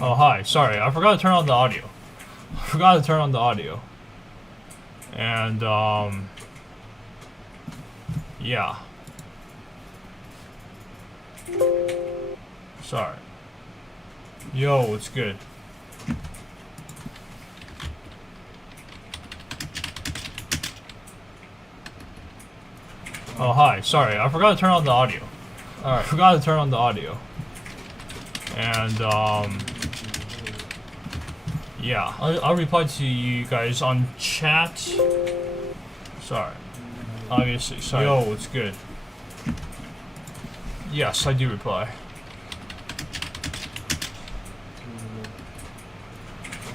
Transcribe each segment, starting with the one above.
Oh, hi. Sorry, I forgot to turn on the audio. And, yeah. Sorry. Yo, it's good. Oh, hi. Sorry, I forgot to turn on the audio. And, yeah. I'll reply to you guys on chat. Sorry. Obviously. Sorry. Yo, it's good. Yes, I do reply.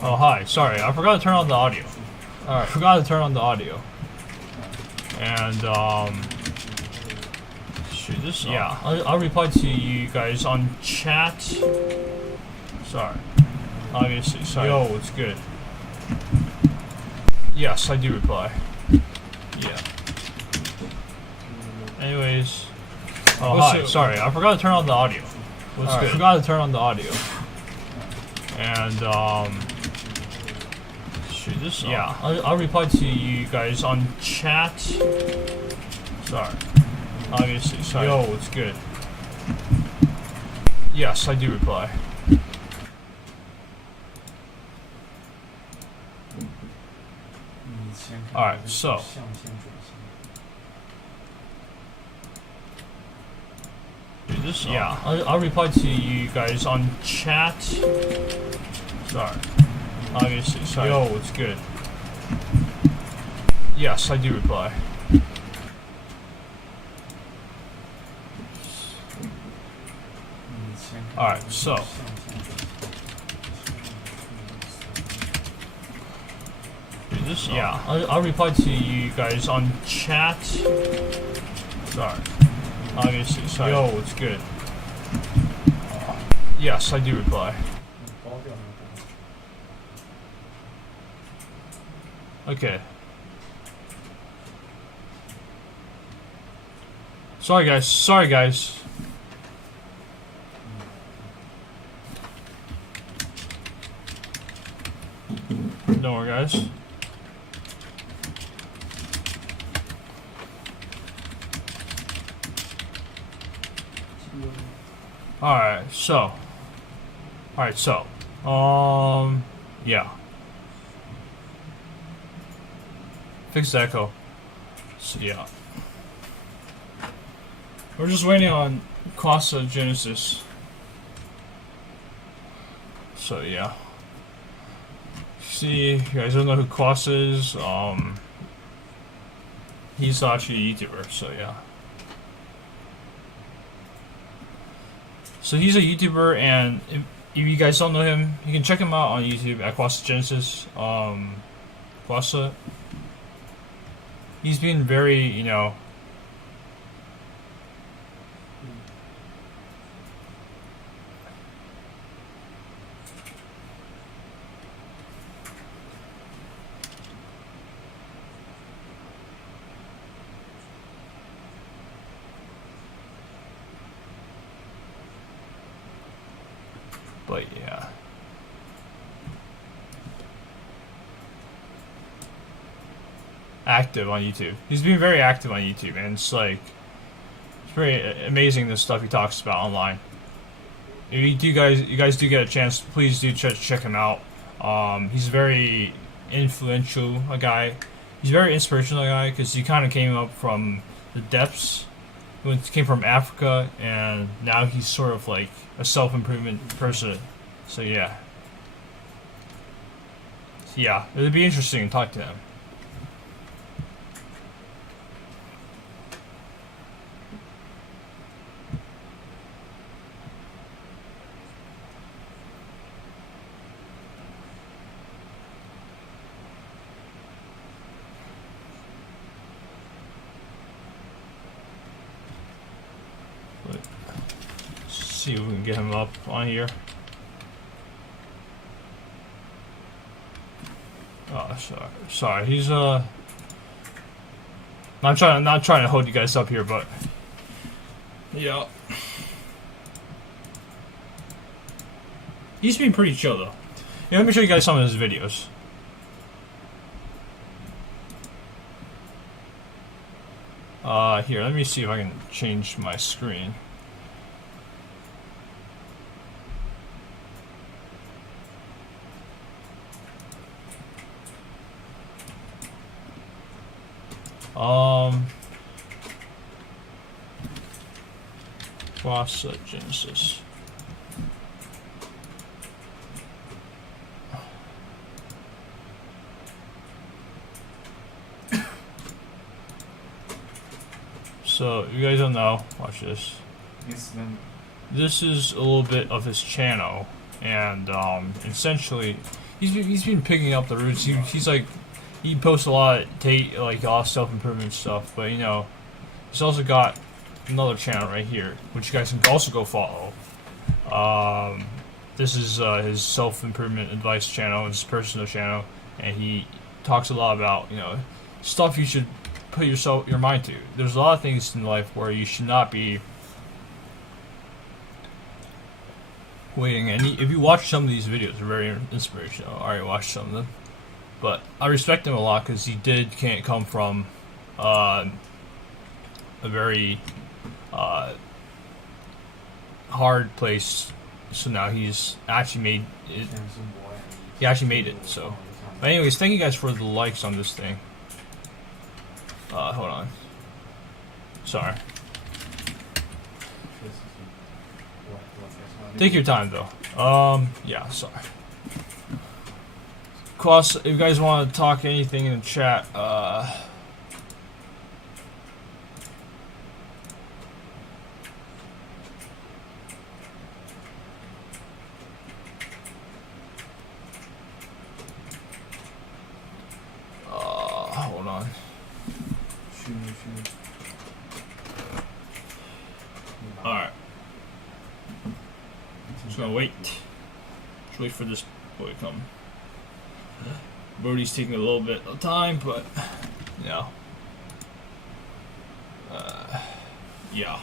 Oh, hi. Sorry, I forgot to turn on the audio. And, shoot, this. Yeah, I'll reply to you guys on chat. Sorry. Obviously. Sorry. Yo, it's good. Yes, I do reply. Yeah. Anyways. Oh, hi. Sorry, I forgot to turn on the audio. And, shoot, this. Yeah, I'll reply to you guys on chat. Sorry. Obviously. Sorry. Yo, it's good. Yes, I do reply. Alright, so. This, yeah, I'll reply to you guys on chat. Sorry. Obviously. Sorry. Yo, it's good. Yes, I do reply. Alright, so. This, yeah, I'll reply to you guys on chat. Sorry. Obviously. Sorry. Yo, it's good. Yes, I do reply. Okay. Sorry guys. Don't worry, guys. Alright, so. Yeah. Fix the echo. So, yeah. We're just waiting on Quasa Genesis. So, yeah. See, you guys don't know who Quasa is. He's actually a YouTuber, so yeah. So he's a YouTuber, and if you guys don't know him, you can check him out on YouTube at Quasa Genesis. Quasa, he's been very, you know, but yeah. Active on YouTube. He's been very active on YouTube, and it's like, it's very amazing the stuff he talks about online. If you guys do get a chance, please do check him out. He's very influential a guy. He's a very inspirational guy because he kind of came up from the depths. He came from Africa, and now he's sort of like a self-improvement person. So yeah. Yeah, it'd be interesting to talk to him. See if we can get him up on here. Oh, sorry. He's not trying to hold you guys up here, but yeah. He's been pretty chill though. Yeah, let me show you guys some of his videos. Here, let me see if I can change my screen. Genesis. So, you guys don't know, watch this. This is a little bit of his channel, and essentially, he's been picking up the roots. He's like, he posts a lot of like all self-improvement stuff, but you know, he's also got another channel right here, which you guys can also go follow. This is his self-improvement advice channel, his personal channel, and he talks a lot about, you know, stuff you should put your mind to. There's a lot of things in life where you should not be waiting. And if you watch some of these videos, they're very inspirational. I already watched some of them, but I respect him a lot because he can't come from a very hard place. So now he's actually made it. He actually made it. So, but anyways, thank you guys for the likes on this thing. Hold on. Sorry. Take your time though. Yeah, sorry. Of course, if you guys want to talk anything in the chat, hold on. Alright. Just gonna wait. Just wait for this boy to come. Brody's taking a little bit of time, but you know. Yeah.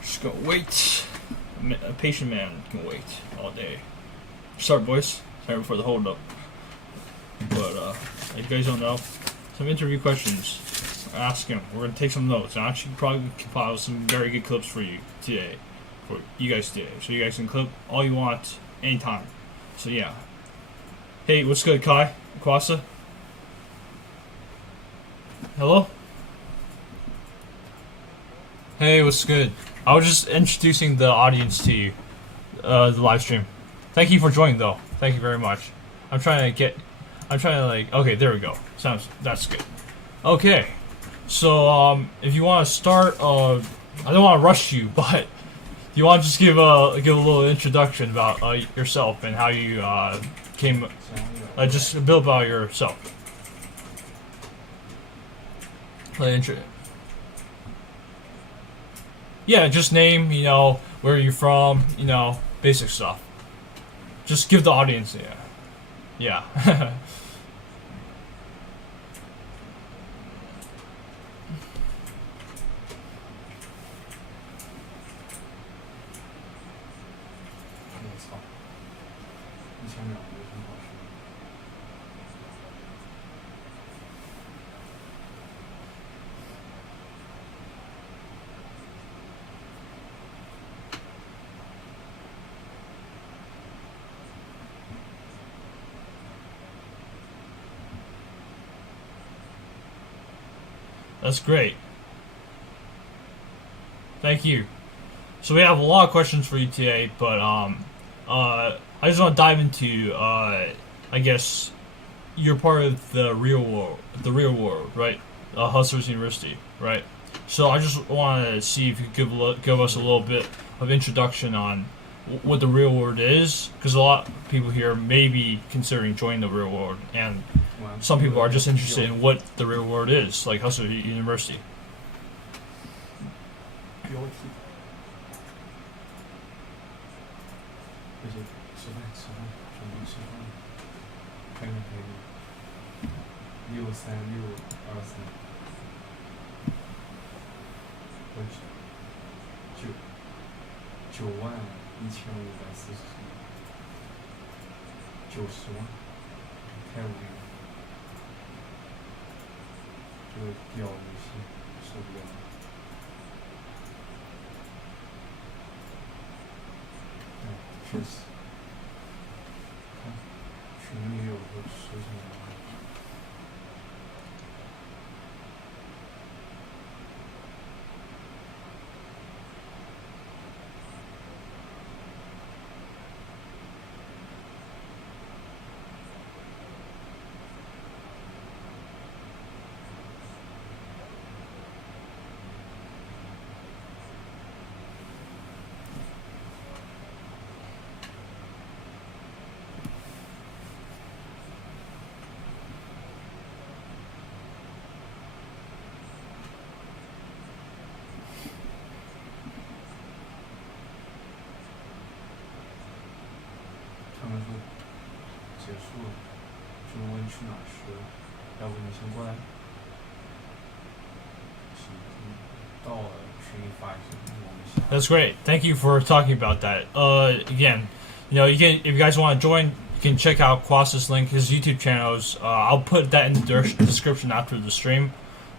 Just gonna wait. A patient man can wait all day. Sorry, boys. Sorry for the hold up. But if you guys don't know, some interview questions. Ask him. We're gonna take some notes. I actually probably compile some very good clips for you today, for you guys today, so you guys can clip all you want anytime. So yeah. Hey, what's good, Kai? Kwasa? Hello? Hey, what's good? I was just introducing the audience to you, the live stream. Thank you for joining, though. Thank you very much. I'm trying to like, okay, there we go. That's good. Okay. So, if you want to start, I don't want to rush you, but you want to just give a little introduction about yourself and how you came, just a bit about yourself. Yeah, just name, you know, where you're from, you know, basic stuff. Just give the audience, yeah. That's great. Thank you. So we have a lot of questions for you today, but I just want to dive into I guess you're part of the real world, right? Hustlers University, right? So I just want to see if you could give us a little bit of introduction on what the real world is, because a lot of people here may be considering joining the real world, and some people are just interested in what the real world is, like Hustlers University. 154090万，太无语了，这个屌游戏受不了。确实，看群里有个说什么。他们说结束了，就问去哪吃，要不你先过来。行，到了群里发一声，我们下。That's great. Thank you for talking about that. Again, you can, if you guys want to join, you can check out Quas's link, his YouTube channels. I'll put that in the description after the stream.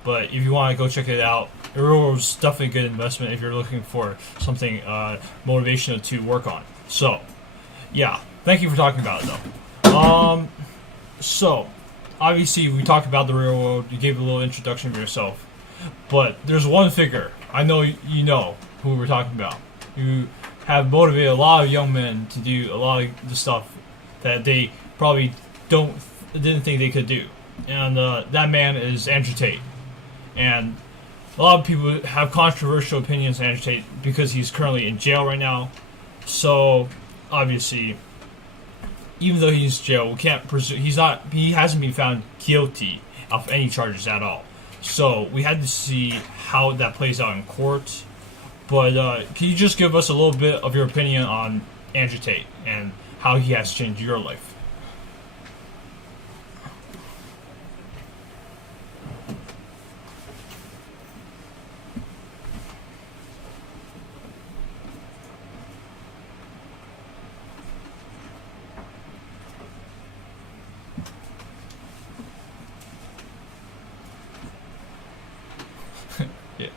But if you want to go check it out, it's definitely a good investment if you're looking for something motivational to work on. So, yeah, thank you for talking about it though. So obviously we talked about the real world. You gave a little introduction of yourself, but there's one figure I know you know who we're talking about. You have motivated a lot of young men to do a lot of the stuff that they probably didn't think they could do, and that man is Andrew Tate. And a lot of people have controversial opinions on Andrew Tate because he's currently in jail right now. So obviously, even though he's in jail, we can't presume he hasn't been found guilty of any charges at all. So we had to see how that plays out in court. But can you just give us a little bit of your opinion on Andrew Tate and how he has changed your life? Yeah.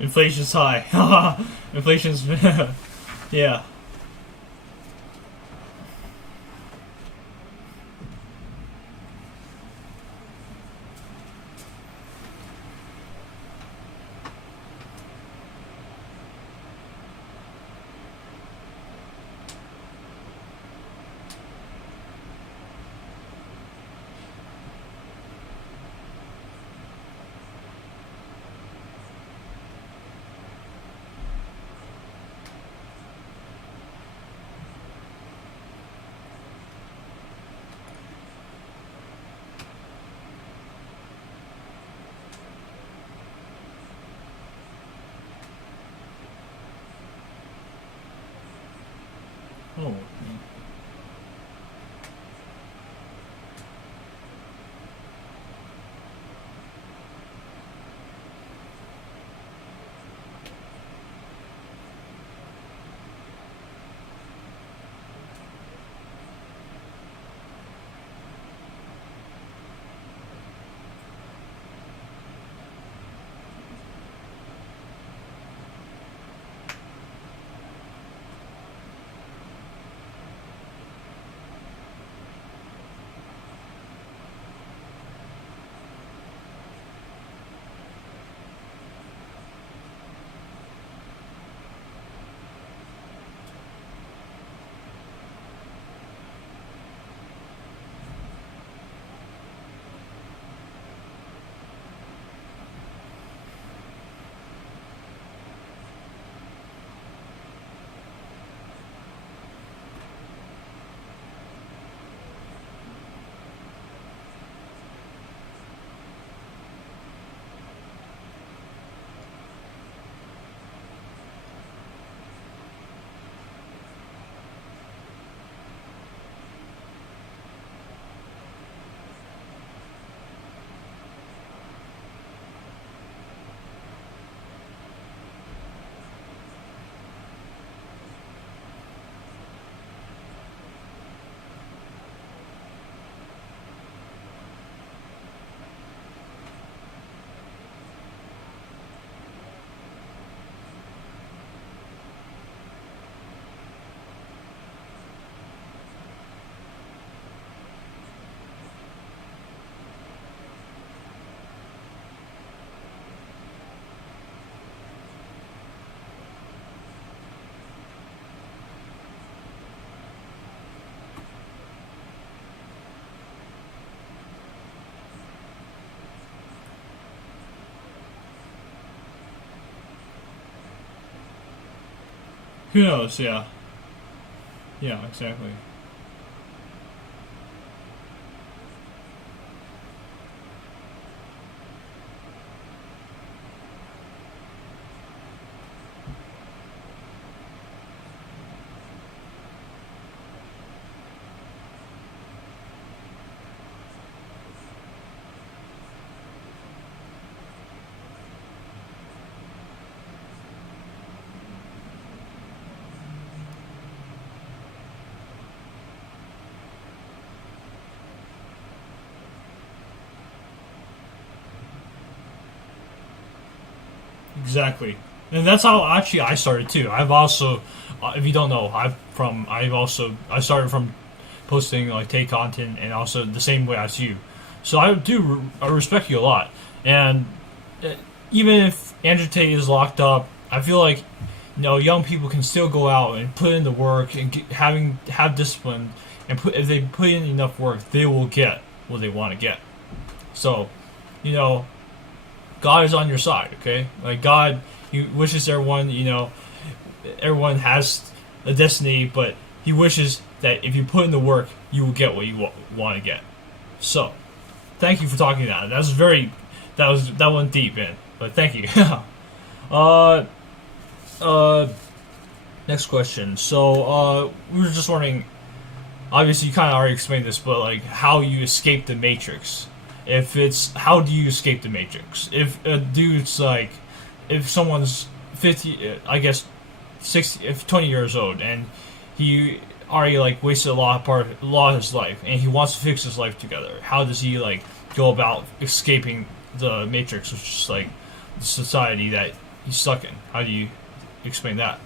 Inflation's high. Inflation's yeah. Oh. Who knows? Yeah. Yeah. Exactly. Exactly. And that's how actually I started too. I've also, if you don't know, I started from posting like take content and also the same way as you. So I respect you a lot. And uh, even if Andrew Tate is locked up, I feel like young people can still go out and put in the work and have discipline and if they put in enough work, they will get what they want to get. So, you know, God is on your side, okay? Like God, He wishes everyone, everyone has a destiny, but He wishes that if you put in the work, you will get what you want to get. So, thank you for talking that. That went deep in, but thank you. uh, next question. So, we were just wondering. Obviously, you kind of already explained this, but like how you escape the Matrix. How do you escape the Matrix? If a dude's like, if someone's 50, I guess 60, if 20 years old, and he already like wasted a lot of his life, and he wants to fix his life together, how does he like go about escaping the Matrix, which is like the society that he's stuck in. How do you explain that?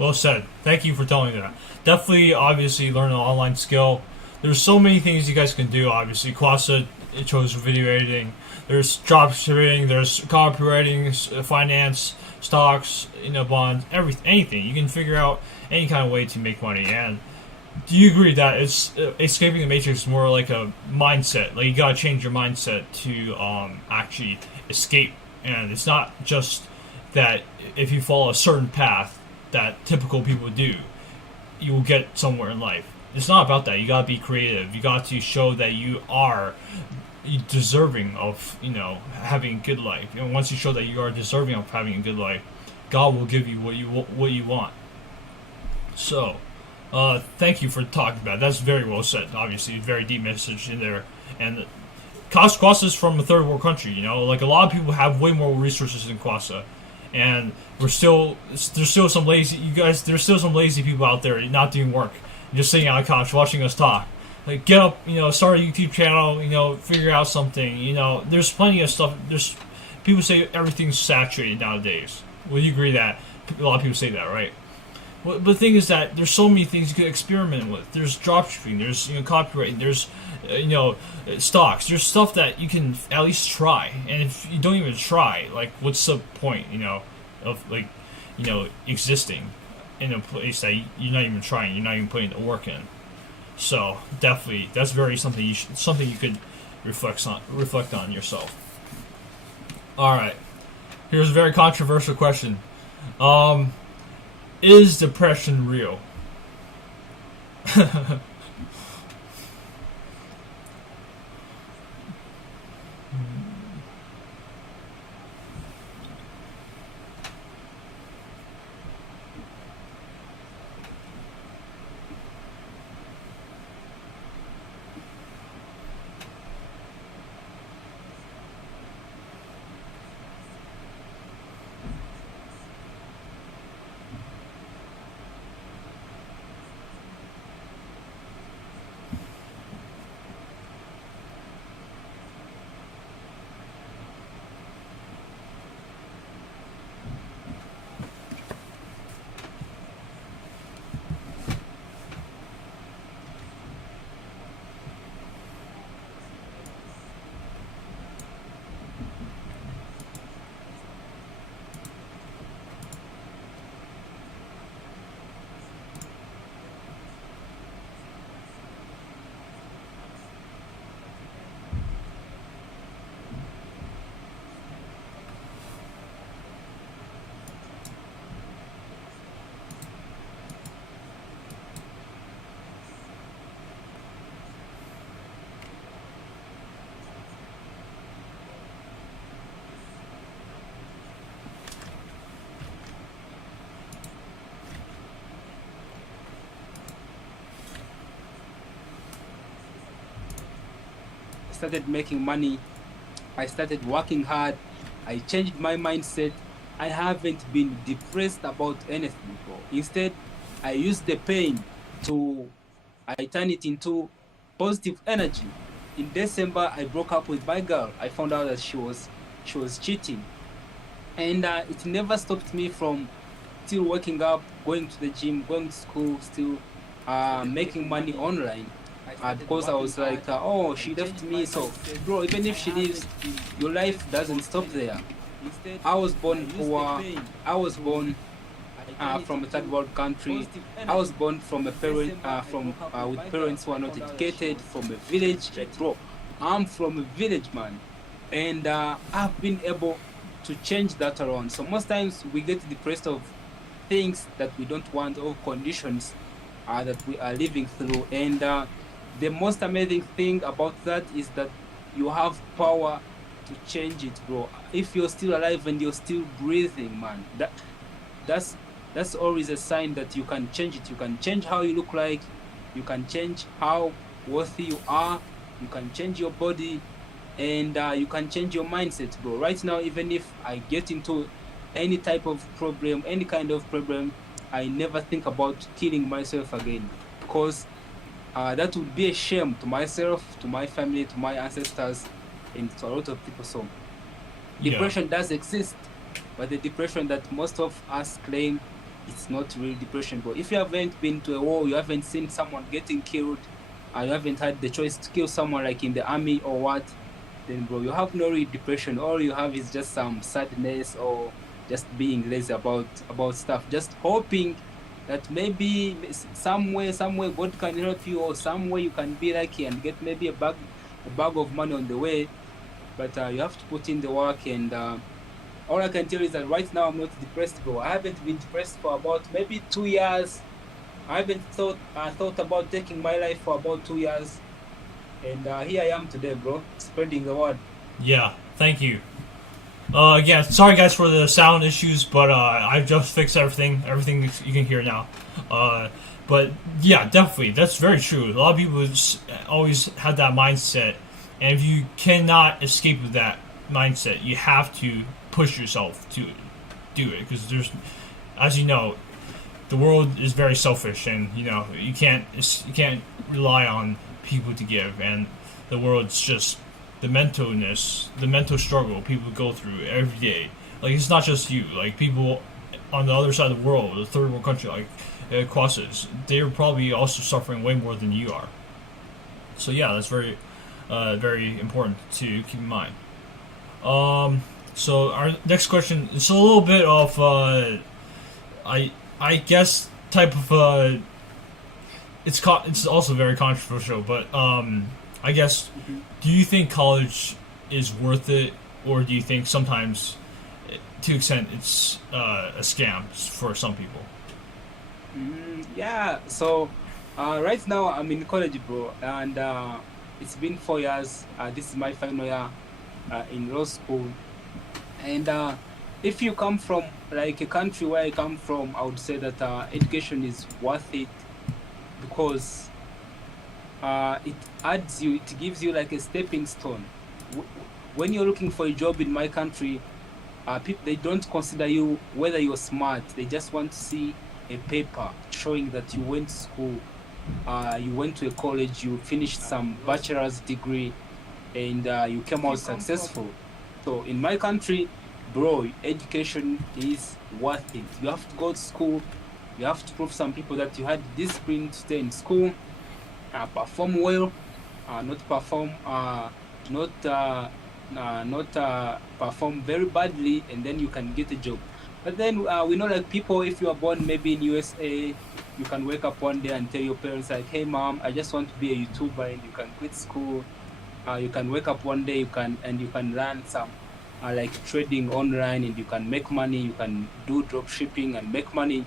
Well said. Thank you for telling me that. Definitely, obviously, learn an online skill. There's so many things you guys can do. Obviously, Kwasa it chose video editing. There's drop shipping. There's copywriting, finance, stocks, bonds, everything, anything. You can figure out any kind of way to make money. And do you agree that it's escaping the matrix is more like a mindset? Like you gotta change your mindset to actually escape. And it's not just that if you follow a certain path that typical people do, you will get somewhere in life. It's not about that. You gotta be creative. You got to show that you are deserving of having a good life. And once you show that you are deserving of having a good life, God will give you what you want. So, thank you for talking about it. That's very well said. Obviously, very deep message in there. And Kwasa is from a third world country. Like a lot of people have way more resources than Kwasa, and there's still some lazy There's still some lazy people out there not doing work, just sitting on a couch watching us talk. Like get up, start a YouTube channel, figure out something. There's plenty of stuff. There's people say everything's saturated nowadays. Well, you agree that a lot of people say that, right? But the thing is that there's so many things you could experiment with. There's dropshipping, there's copywriting, there's stocks. There's stuff that you can at least try. And if you don't even try, like what's the point, of existing in a place that you're not even trying, you're not even putting the work in. So definitely, that's something you could reflect on yourself. All right, here's a very controversial question. Is depression real? Started making money, I started working hard, I changed my mindset. I haven't been depressed about anything, bro. Instead, I use the pain I turn it into positive energy. In December, I broke up with my girl. I found out that she was cheating, and it never stopped me from still waking up, going to the gym, going to school, still making money online. Because I was like, oh, she left me. So, bro, even if she leaves, your life doesn't stop there. I was born poor. I was born from a third world country. I was born from a parent with parents who are not educated, from a village. Bro, I'm from a village, man, and I've been able to change that around. So most times we get depressed of things that we don't want, or conditions that we are living through, and the most amazing thing about that is that you have power to change it, bro. If you're still alive and you're still breathing, man, that's always a sign that you can change it. You can change how you look like, you can change how worthy you are, you can change your body, and you can change your mindset, bro. Right now, even if I get into any type of problem, any kind of problem, I never think about killing myself again, because that would be a shame to myself, to my family, to my ancestors, and to a lot of people. So depression does exist, but the depression that most of us claim, it's not real depression. But if you haven't been to a war, you haven't seen someone getting killed, you haven't had the choice to kill someone like in the army or what, then bro, you have no real depression. All you have is just some sadness or just being lazy about stuff. Just hoping that maybe some way God can help you, or some way you can be lucky and get maybe a bag of money on the way. But you have to put in the work, and all I can tell you is that right now I'm not depressed, bro. I haven't been depressed for about maybe 2 years. I haven't thought about taking my life for about 2 years, and here I am today, bro, spreading the word. Yeah, thank you. Again, sorry guys for the sound issues, but I've just fixed everything. Everything you can hear now. But yeah, definitely, that's very true. A lot of people always have that mindset, and if you cannot escape with that mindset, you have to push yourself to do it, because there's, as you know, the world is very selfish, and you can't rely on people to give, and the world's just the mental struggle people go through every day. Like, it's not just you. Like, people on the other side of the world, the third world country, like Kwasas, they're probably also suffering way more than you are. So yeah, that's very, very important to keep in mind. So our next question is a little bit of, I guess, type of, it's also very controversial, but I guess, do you think college is worth it, or do you think sometimes, to an extent, it's a scam for some people? Yeah, so right now I'm in college, bro, and it's been 4 years. This is my final year in law school, and if you come from like a country where I come from, I would say that education is worth it, because it gives you like a stepping stone. When you're looking for a job in my country, people, they don't consider you whether you're smart. They just want to see a paper showing that you went to school, you went to a college, you finished some bachelor's degree, and you came out successful. So in my country, bro, education is worth it. You have to go to school. You have to prove some people that you had discipline to stay in school, perform well, not perform very badly, and then you can get a job. But then we know, like, people, if you are born maybe in USA, you can wake up one day and tell your parents like, hey mom, I just want to be a YouTuber, and you can quit school. You can wake up one day, you can learn some like trading online, and you can make money. You can do drop shipping and make money.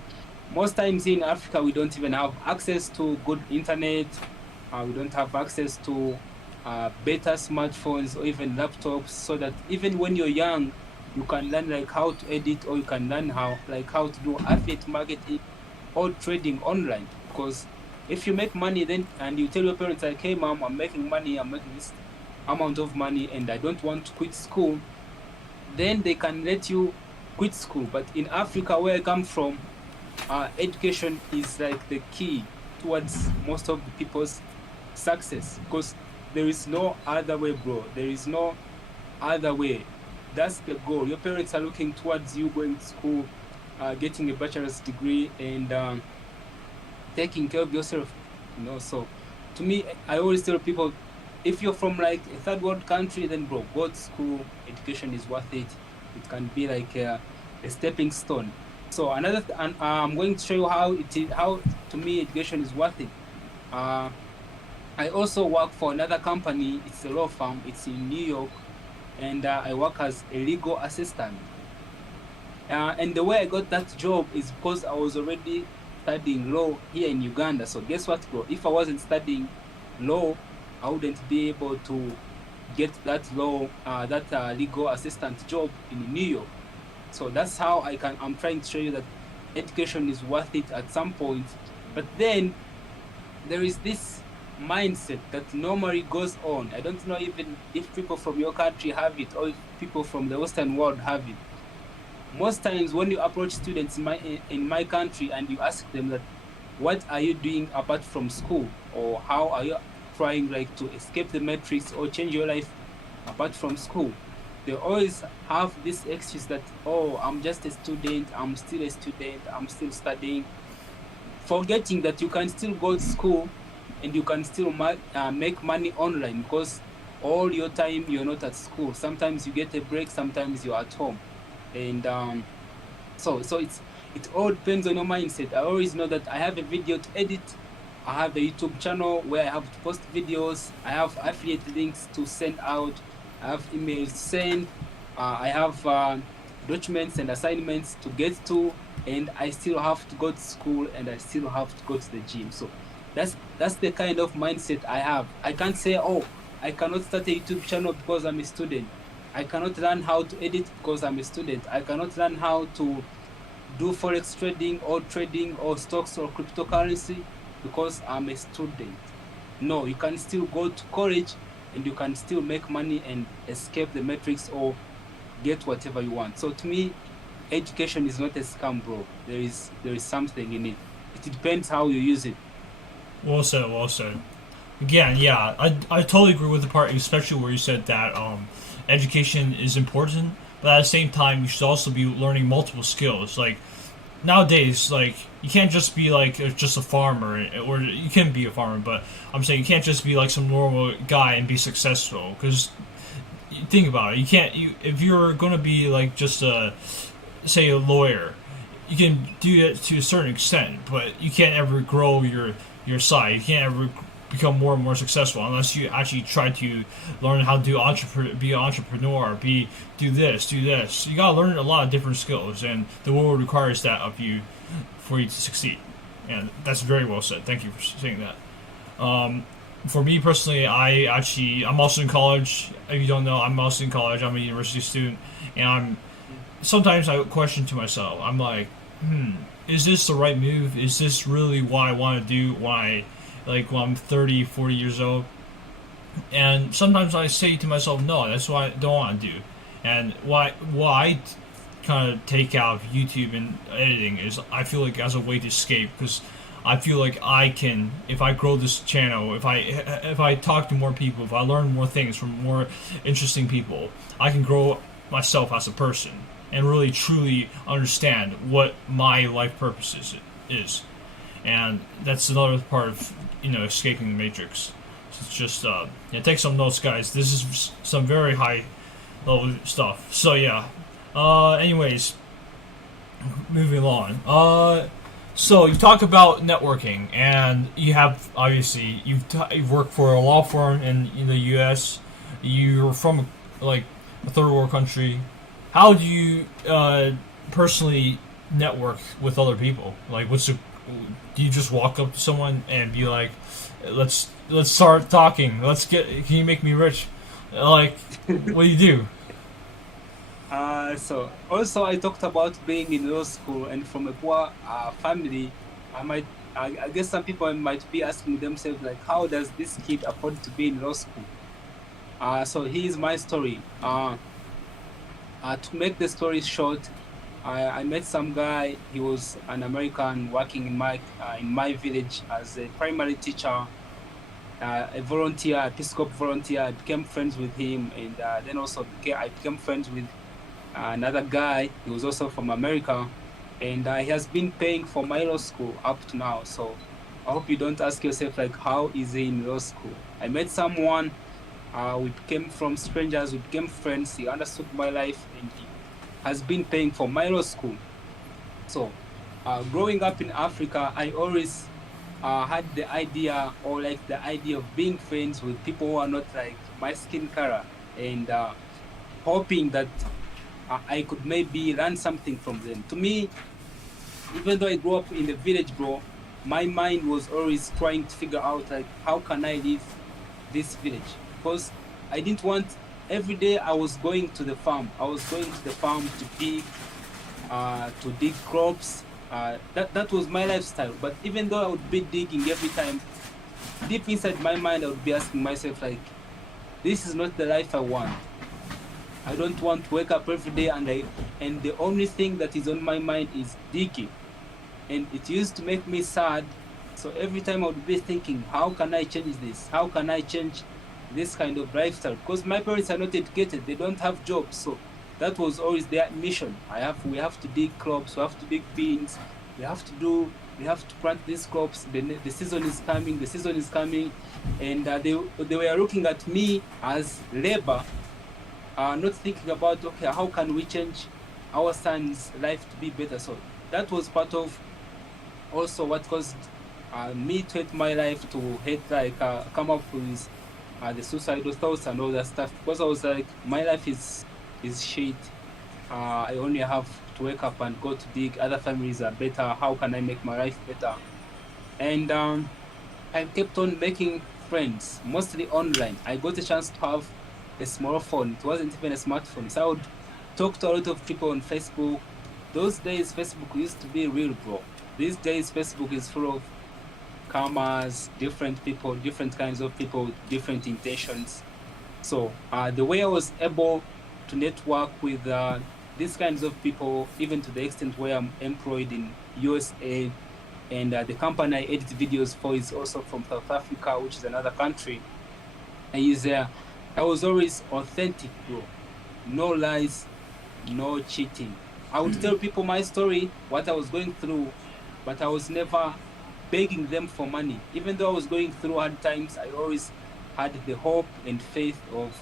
Most times in Africa, we don't even have access to good internet. We don't have access to better smartphones or even laptops, so that even when you're young, you can learn like how to edit, or you can learn how to do affiliate marketing or trading online. Because if you make money, then, and you tell your parents like, hey mom, I'm making money, I'm making this amount of money, and I don't want to quit school, then they can let you quit school. But in Africa, where I come from, education is like the key towards most of the people's success, because there is no other way, bro. There is no other way. That's the goal. Your parents are looking towards you going to school, getting a bachelor's degree, and taking care of yourself. So to me, I always tell people, if you're from like a third world country, then bro, go to school. Education is worth it. It can be like a stepping stone. So I'm going to show you how to me education is worth it. I also work for another company. It's a law firm. It's in New York, and I work as a legal assistant. And the way I got that job is because I was already studying law here in Uganda. So guess what, bro? If I wasn't studying law, I wouldn't be able to get that legal assistant job in New York. So that's how I'm trying to show you that education is worth it at some point. But then there is this mindset that normally goes on. I don't know even if people from your country have it, or if people from the Western world have it. Most times when you approach students in my country and you ask them that, what are you doing apart from school, or how are you trying like to escape the matrix or change your life apart from school, they always have this excuse that, oh, I'm just a student, I'm still a student, I'm still studying, forgetting that you can still go to school and you can still make money online, because all your time you're not at school. Sometimes you get a break, sometimes you're at home, and so it all depends on your mindset. I always know that I have a video to edit. I have a YouTube channel where I have to post videos. I have affiliate links to send out. I have emails to send. I have documents and assignments to get to, and I still have to go to school, and I still have to go to the gym. So that's the kind of mindset I have. I can't say, oh, I cannot start a YouTube channel because I'm a student. I cannot learn how to edit because I'm a student. I cannot learn how to do forex trading or stocks or cryptocurrency because I'm a student. No, you can still go to college and you can still make money and escape the matrix or get whatever you want. So to me, education is not a scam, bro. There is something in it. It depends how you use it. Well said, well said. Again, yeah, I totally agree with the part, especially where you said that education is important, but at the same time, you should also be learning multiple skills. Like, nowadays, like, you can't just be, like, just a farmer, or you can be a farmer, but I'm saying you can't just be, like, some normal guy and be successful, because, think about it, if you're gonna be, like, just say a lawyer, you can do that to a certain extent, but you can't ever grow your side. You can't ever become more and more successful unless you actually try to learn how to be an entrepreneur, do this. You gotta learn a lot of different skills, and the world requires that of you for you to succeed. And that's very well said. Thank you for saying that. For me personally, I'm also in college. If you don't know, I'm also in college. I'm a university student, and sometimes I question to myself. I'm like, is this the right move? Is this really what I want to do when I'm 30, 40 years old? And sometimes I say to myself, no, that's what I don't want to do. And what I kind of take out of YouTube and editing is I feel like as a way to escape, because I feel like I can, if I grow this channel, if I talk to more people, if I learn more things from more interesting people, I can grow myself as a person and really truly understand what my life purpose is. And that's another part of escaping the matrix. So it's just take some notes, guys. This is some very high level stuff. So yeah. Anyways, moving on. So you talk about networking, and you have obviously you've worked for a law firm in the U.S. You're from like a third world country. How do you personally network with other people? Like, do you just walk up to someone and be like, let's start talking. Can you make me rich? Like, what do you do? So also I talked about being in law school and from a poor family. I guess some people might be asking themselves, like, how does this kid afford to be in law school? So here's my story. To make the story short, I met some guy. He was an American working in my village as a primary teacher, a volunteer, a Peace Corps volunteer. I became friends with him, and then also I became friends with another guy. He was also from America, and he has been paying for my law school up to now. So I hope you don't ask yourself, like, how is he in law school? I met someone. We became from strangers. We became friends. He understood my life, and he has been paying for my law school. So, growing up in Africa, I always had the idea of being friends with people who are not like my skin color, and hoping that I could maybe learn something from them. To me, even though I grew up in the village, bro, my mind was always trying to figure out, like, how can I leave this village? Because I didn't want, every day I was going to the farm. I was going to the farm to dig crops. That was my lifestyle. But even though I would be digging every time, deep inside my mind I would be asking myself, like, this is not the life I want. I don't want to wake up every day and the only thing that is on my mind is digging. And it used to make me sad. So every time I would be thinking, how can I change this? How can I change this kind of lifestyle? Because my parents are not educated. They don't have jobs. So that was always their mission. We have to dig crops. We have to dig beans. We have to do we have to plant these crops. The season is coming. The season is coming, and they were looking at me as labor, not thinking about, okay, how can we change our son's life to be better. So that was part of also what caused me to hate my life, to hate, like, come up with the suicidal thoughts and all that stuff, because I was like, my life is shit. I only have to wake up and go to dig. Other families are better. How can I make my life better? And I kept on making friends, mostly online. I got a chance to have a small phone. It wasn't even a smartphone. So I would talk to a lot of people on Facebook. Those days, Facebook used to be real, bro. These days, Facebook is full of commas, different people, different kinds of people, different intentions. So the way I was able to network with these kinds of people, even to the extent where I'm employed in USA, and the company I edit videos for is also from South Africa, which is another country. And I was always authentic, bro. No lies, no cheating. I would tell people my story, what I was going through, but I was never begging them for money. Even though I was going through hard times, I always had the hope and faith of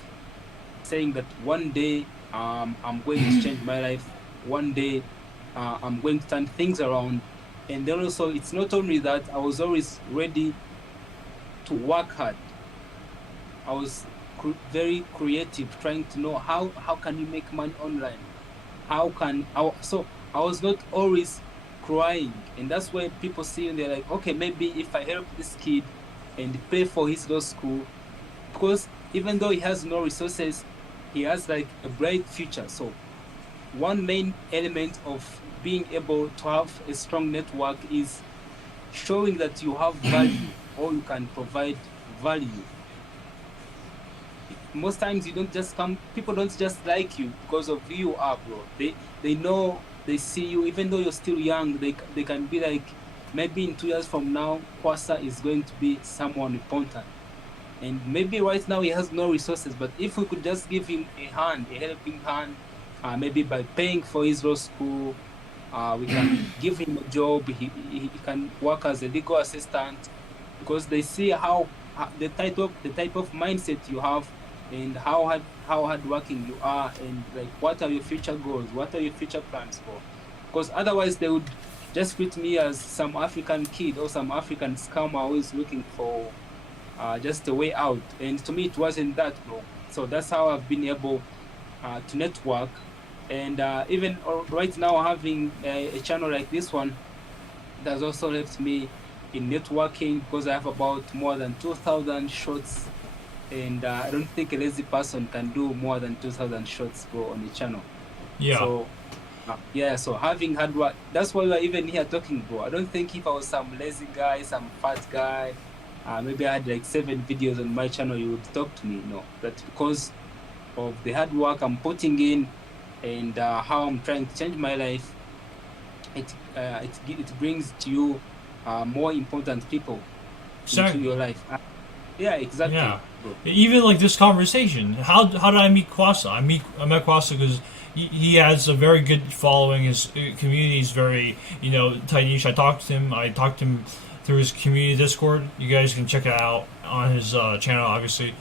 saying that one day I'm going to change my life. One day I'm going to turn things around. And then also, it's not only that, I was always ready to work hard. I was very creative, trying to know how can you make money online? So I was not always crying. And that's where people see and they're like, okay, maybe if I help this kid and pay for his law school, because even though he has no resources, he has like a bright future. So one main element of being able to have a strong network is showing that you have value, or you can provide value. Most times you don't just come, people don't just like you because of who you are, bro. They know, they see you, even though you're still young, they can be like, maybe in 2 years from now, Kwasa is going to be someone important. And maybe right now he has no resources, but if we could just give him a hand, a helping hand, maybe by paying for his law school, we can give him a job, he can work as a legal assistant, because they see how the type of mindset you have, and how hardworking you are, and like, what are your future goals, what are your future plans for. Because otherwise they would just treat me as some African kid or some African scammer who is looking for just a way out. And to me, it wasn't that, bro. So that's how I've been able to network. And even right now, having a channel like this one, that's also helped me in networking, because I have about more than 2,000 shots. And I don't think a lazy person can do more than 2,000 shots, bro, on the channel. Yeah. So, so having hard work, that's why we're even here talking, bro. I don't think if I was some lazy guy, some fat guy, maybe I had like 7 videos on my channel, you would talk to me. No, that's because of the hard work I'm putting in, and how I'm trying to change my life. It brings to you more important people into your life. Yeah, exactly. Yeah. Bro. Even like this conversation. How did I meet Kwasa? I met Kwasa because he has a very good following. His community is very, tight niche. I talked to him through his community Discord. You guys can check it out on his channel, obviously.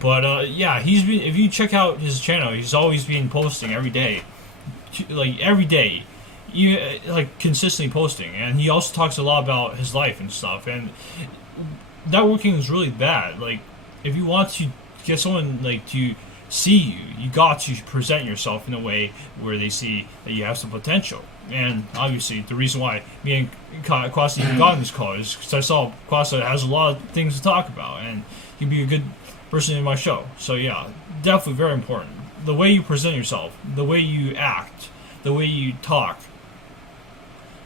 But if you check out his channel, he's always been posting every day, consistently posting. And he also talks a lot about his life and stuff. And networking is really bad. Like, if you want to get someone to see you, you got to present yourself in a way where they see that you have some potential. And obviously, the reason why me and Kwasa even got in this call is because I saw Kwasa has a lot of things to talk about, and he'd be a good person in my show. So yeah, definitely very important. The way you present yourself, the way you act, the way you talk,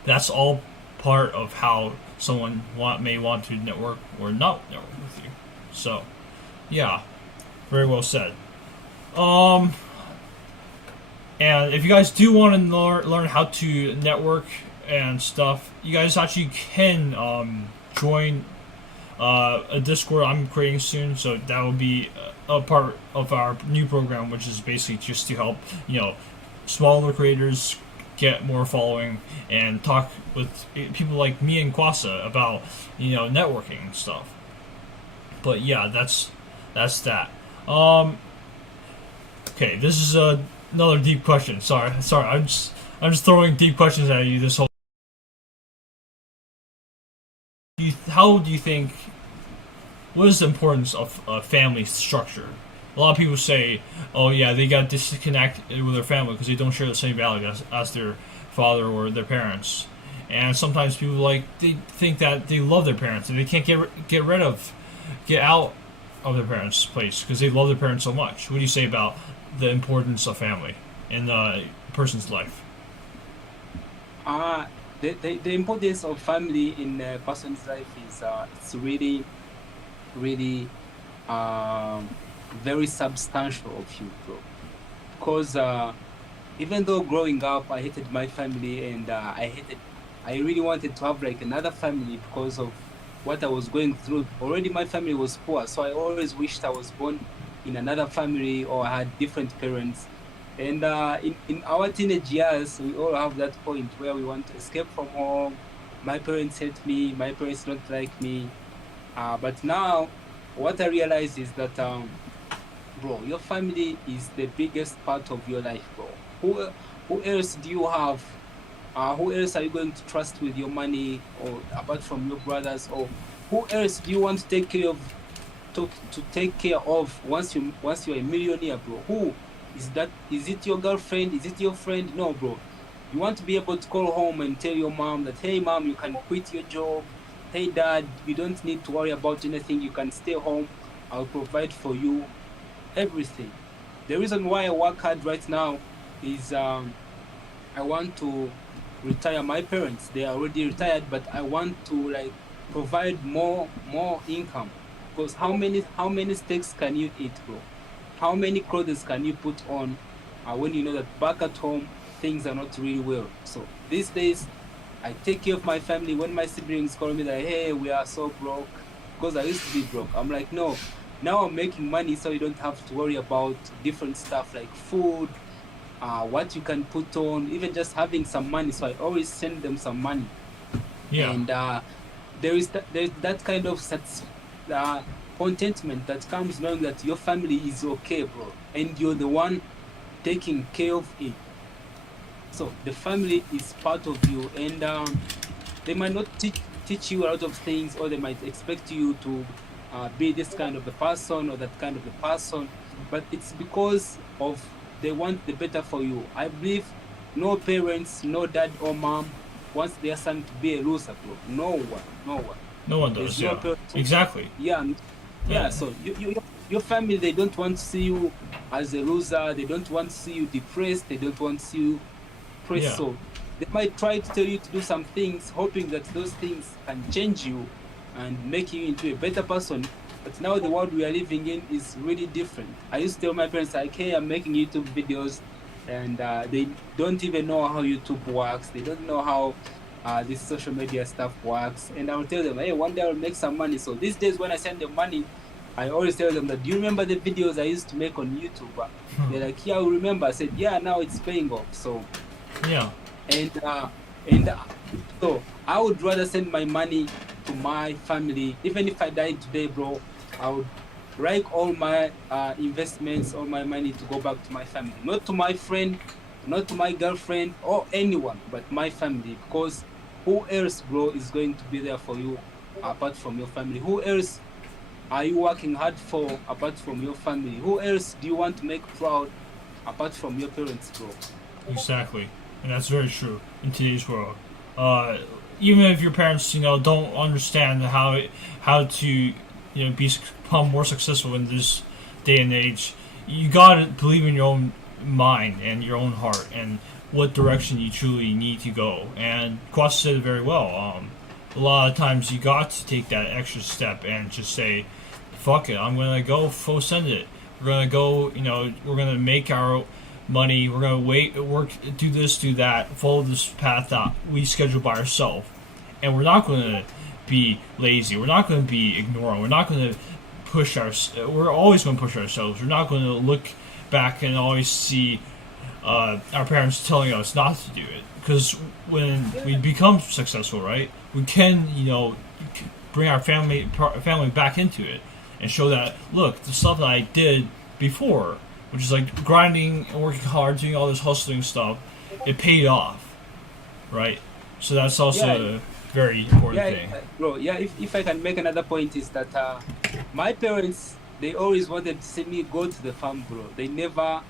that's all part of how someone may want to network or not network with you. So, yeah, very well said. And if you guys do want to learn how to network and stuff, you guys actually can join a Discord I'm creating soon. So that will be a part of our new program, which is basically just to help smaller creators get more following and talk with people like me and Kwasa about networking and stuff. But yeah, that's that. Okay, this is another deep question. Sorry, I'm just throwing deep questions at you this whole. How do you think? What is the importance of family structure? A lot of people say, "Oh yeah, they got disconnected with their family because they don't share the same values as their father or their parents." And sometimes people they think that they love their parents and they can't get out of their parents' place because they love their parents so much. What do you say about the importance of family in a person's life? The importance of family in a person's life is it's really, really very substantial of you, bro. Because even though growing up I hated my family and I really wanted to have like another family because of what I was going through. Already my family was poor, so I always wished I was born in another family or I had different parents. And in our teenage years, we all have that point where we want to escape from home. My parents hate me, my parents don't like me. But now, what I realize is that, bro, your family is the biggest part of your life, bro. Who else do you have? Who else are you going to trust with your money, or apart from your brothers, or who else do you want to take care of? To take care of once you're a millionaire, bro. Who is that? Is it your girlfriend? Is it your friend? No, bro. You want to be able to call home and tell your mom that, hey mom, you can quit your job. Hey dad, you don't need to worry about anything. You can stay home. I'll provide for you everything. The reason why I work hard right now is I want to retire my parents. They are already retired, but I want to provide more income. Because how many steaks can you eat, bro? How many clothes can you put on when you know that back at home things are not really well? So these days, I take care of my family. When my siblings call me like, hey, we are so broke, because I used to be broke. I'm like, no, now I'm making money so you don't have to worry about different stuff like food, what you can put on, even just having some money. So I always send them some money. Yeah. And there's that kind of contentment that comes knowing that your family is okay, bro, and you're the one taking care of it. So the family is part of you, and they might not teach you a lot of things, or they might expect you to be this kind of a person or that kind of a person, but it's because of they want the better for you. I believe no parents, no dad or mom wants their son to be a loser, bro. No one does. There's Yeah, no parents. exactly. Yeah. So your family, they don't want to see you as a loser. They don't want to see you depressed. They don't want to see you pressed. Yeah. So they might try to tell you to do some things, hoping that those things can change you and make you into a better person. But now the world we are living in is really different. I used to tell my parents, like, hey, I'm making YouTube videos, and they don't even know how YouTube works. They don't know how this social media stuff works. And I will tell them, hey, one day I'll make some money. So these days when I send them money, I always tell them that, do you remember the videos I used to make on YouTube? They're like, yeah, I remember. I said, yeah, now it's paying off. So Yeah. and so I would rather send my money to my family. Even if I died today, bro, I would like all my investments, all my money to go back to my family, not to my friend, not to my girlfriend or anyone, but my family. Because who else, bro, is going to be there for you apart from your family? Who else are you working hard for apart from your family? Who else do you want to make proud apart from your parents, bro? Exactly, and that's very true in today's world. Even if your parents, don't understand how to, become more successful in this day and age, you gotta believe in your own mind and your own heart and what direction you truly need to go. And Kwasi said it very well. A lot of times you got to take that extra step and just say, "Fuck it, I'm gonna go full send it. We're gonna go. We're gonna make our money. We're gonna work, do this, do that, follow this path that we schedule by ourselves, and we're not gonna be lazy. We're not gonna be ignorant. We're not gonna push our. We're always gonna push ourselves. We're not gonna look back and always see our parents telling us not to do it. Because when we become successful, right, we can, bring our family back into it and show that, look, the stuff that I did before, which is like grinding and working hard, doing all this hustling stuff, it paid off, right? So that's also Yeah, a very important yeah, thing. bro. Yeah, if I can make another point is that my parents, they always wanted to see me go to the farm, bro. They never.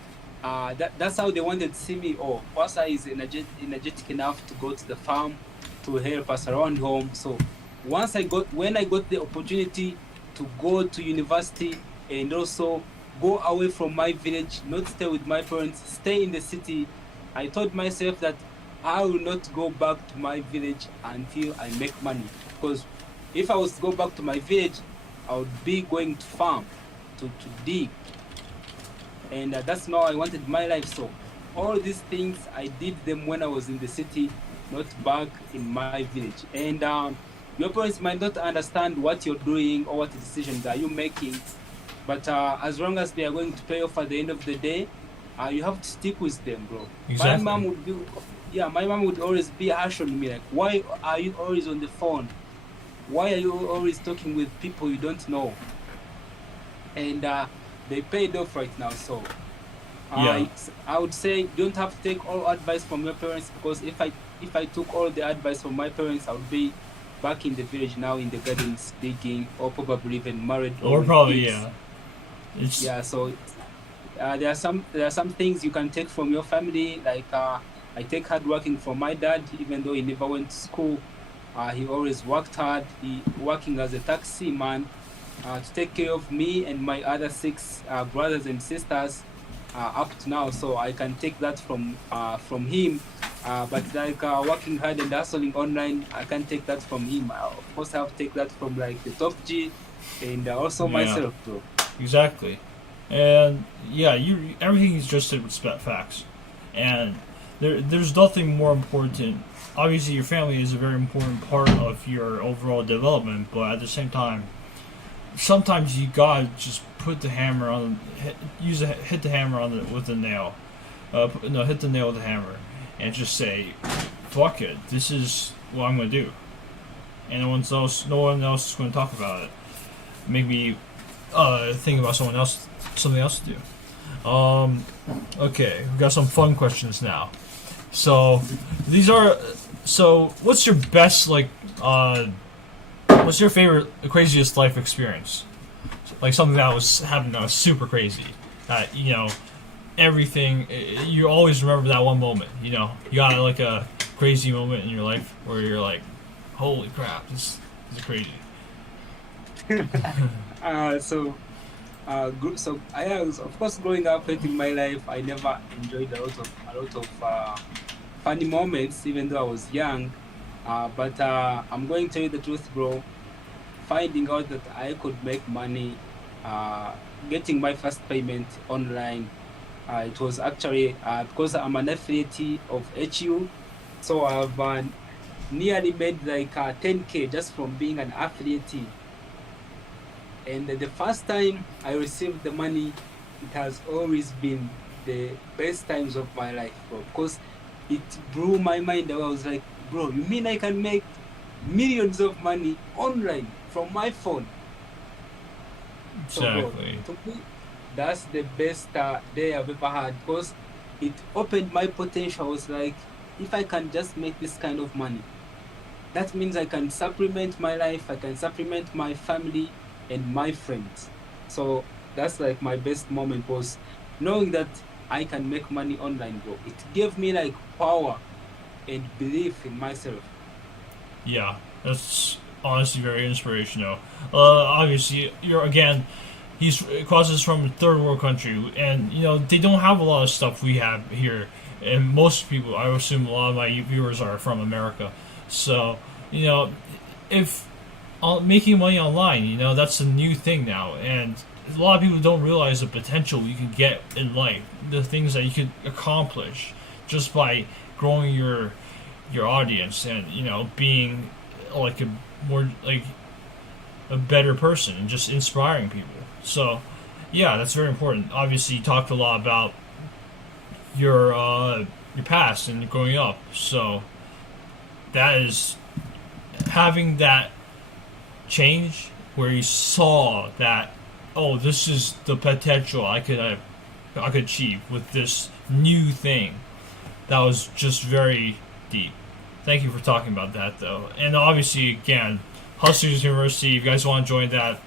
That's how they wanted to see me. Oh, Wasa is energetic enough to go to the farm to help us around home. So when I got the opportunity to go to university and also go away from my village, not stay with my parents, stay in the city, I told myself that I will not go back to my village until I make money. Because if I was to go back to my village, I would be going to farm, to dig. And that's not how I wanted my life. So all these things, I did them when I was in the city, not back in my village. And your parents might not understand what you're doing or what decisions are you making, but as long as they are going to pay off at the end of the day, you have to stick with them, bro. Exactly. My mom would always be harsh on me, like, why are you always on the phone? Why are you always talking with people you don't know? And they paid off right now. So Yeah. I would say don't have to take all advice from your parents, because if I took all the advice from my parents, I would be back in the village now in the gardens digging, or probably even married Or with probably, kids. yeah. It's Yeah, so there are some things you can take from your family. Like I take hard working from my dad, even though he never went to school. He always worked hard. He working as a taxi man to take care of me and my other six brothers and sisters up to now. So I can take that from him. But like working hard and hustling online, I can't take that from him. I, of course, I have to take that from like the top G and also Yeah. myself, bro. exactly. And yeah, you everything is just to respect facts. And there's nothing more important. Obviously, your family is a very important part of your overall development, but at the same time, sometimes you gotta just put the hammer on, hit the hammer on with the nail. No, hit the nail with the hammer, and just say, "Fuck it, this is what I'm gonna do," and no one else is gonna talk about it. Make me think about something else to do. Okay, we've got some fun questions now. So what's your best what's your favorite craziest life experience? Like something that happened that was super crazy. Everything you always remember that one moment. You got like a crazy moment in your life where you're like, holy crap, this is crazy. So I was, of course, growing up in my life, I never enjoyed a lot of funny moments, even though I was young. But I'm going to tell you the truth, bro. Finding out that I could make money, getting my first payment online. It was actually because I'm an affiliate of HU, so I've nearly made like 10K just from being an affiliate. And the first time I received the money, it has always been the best times of my life, bro. Because it blew my mind. I was like, bro, you mean I can make millions of money online from my phone? So, bro, Exactly. to me, that's the best day I've ever had, because it opened my potential. I was like, if I can just make this kind of money, that means I can supplement my life, I can supplement my family and my friends. So that's like my best moment, was knowing that I can make money online, bro. It gave me like power and belief in myself. Yeah, that's honestly very inspirational. Obviously, he's crosses from a third world country, and they don't have a lot of stuff we have here. And most people, I assume, a lot of my viewers are from America. So if making money online, that's a new thing now, and a lot of people don't realize the potential you can get in life, the things that you could accomplish just by growing your audience and being like a better person and just inspiring people. So yeah, that's very important. Obviously, you talked a lot about your past and growing up. So that is having that change where you saw that, oh, this is the potential I could achieve with this new thing. That was just very deep. Thank you for talking about that, though. And obviously, again, Hustlers University, if you guys want to join that,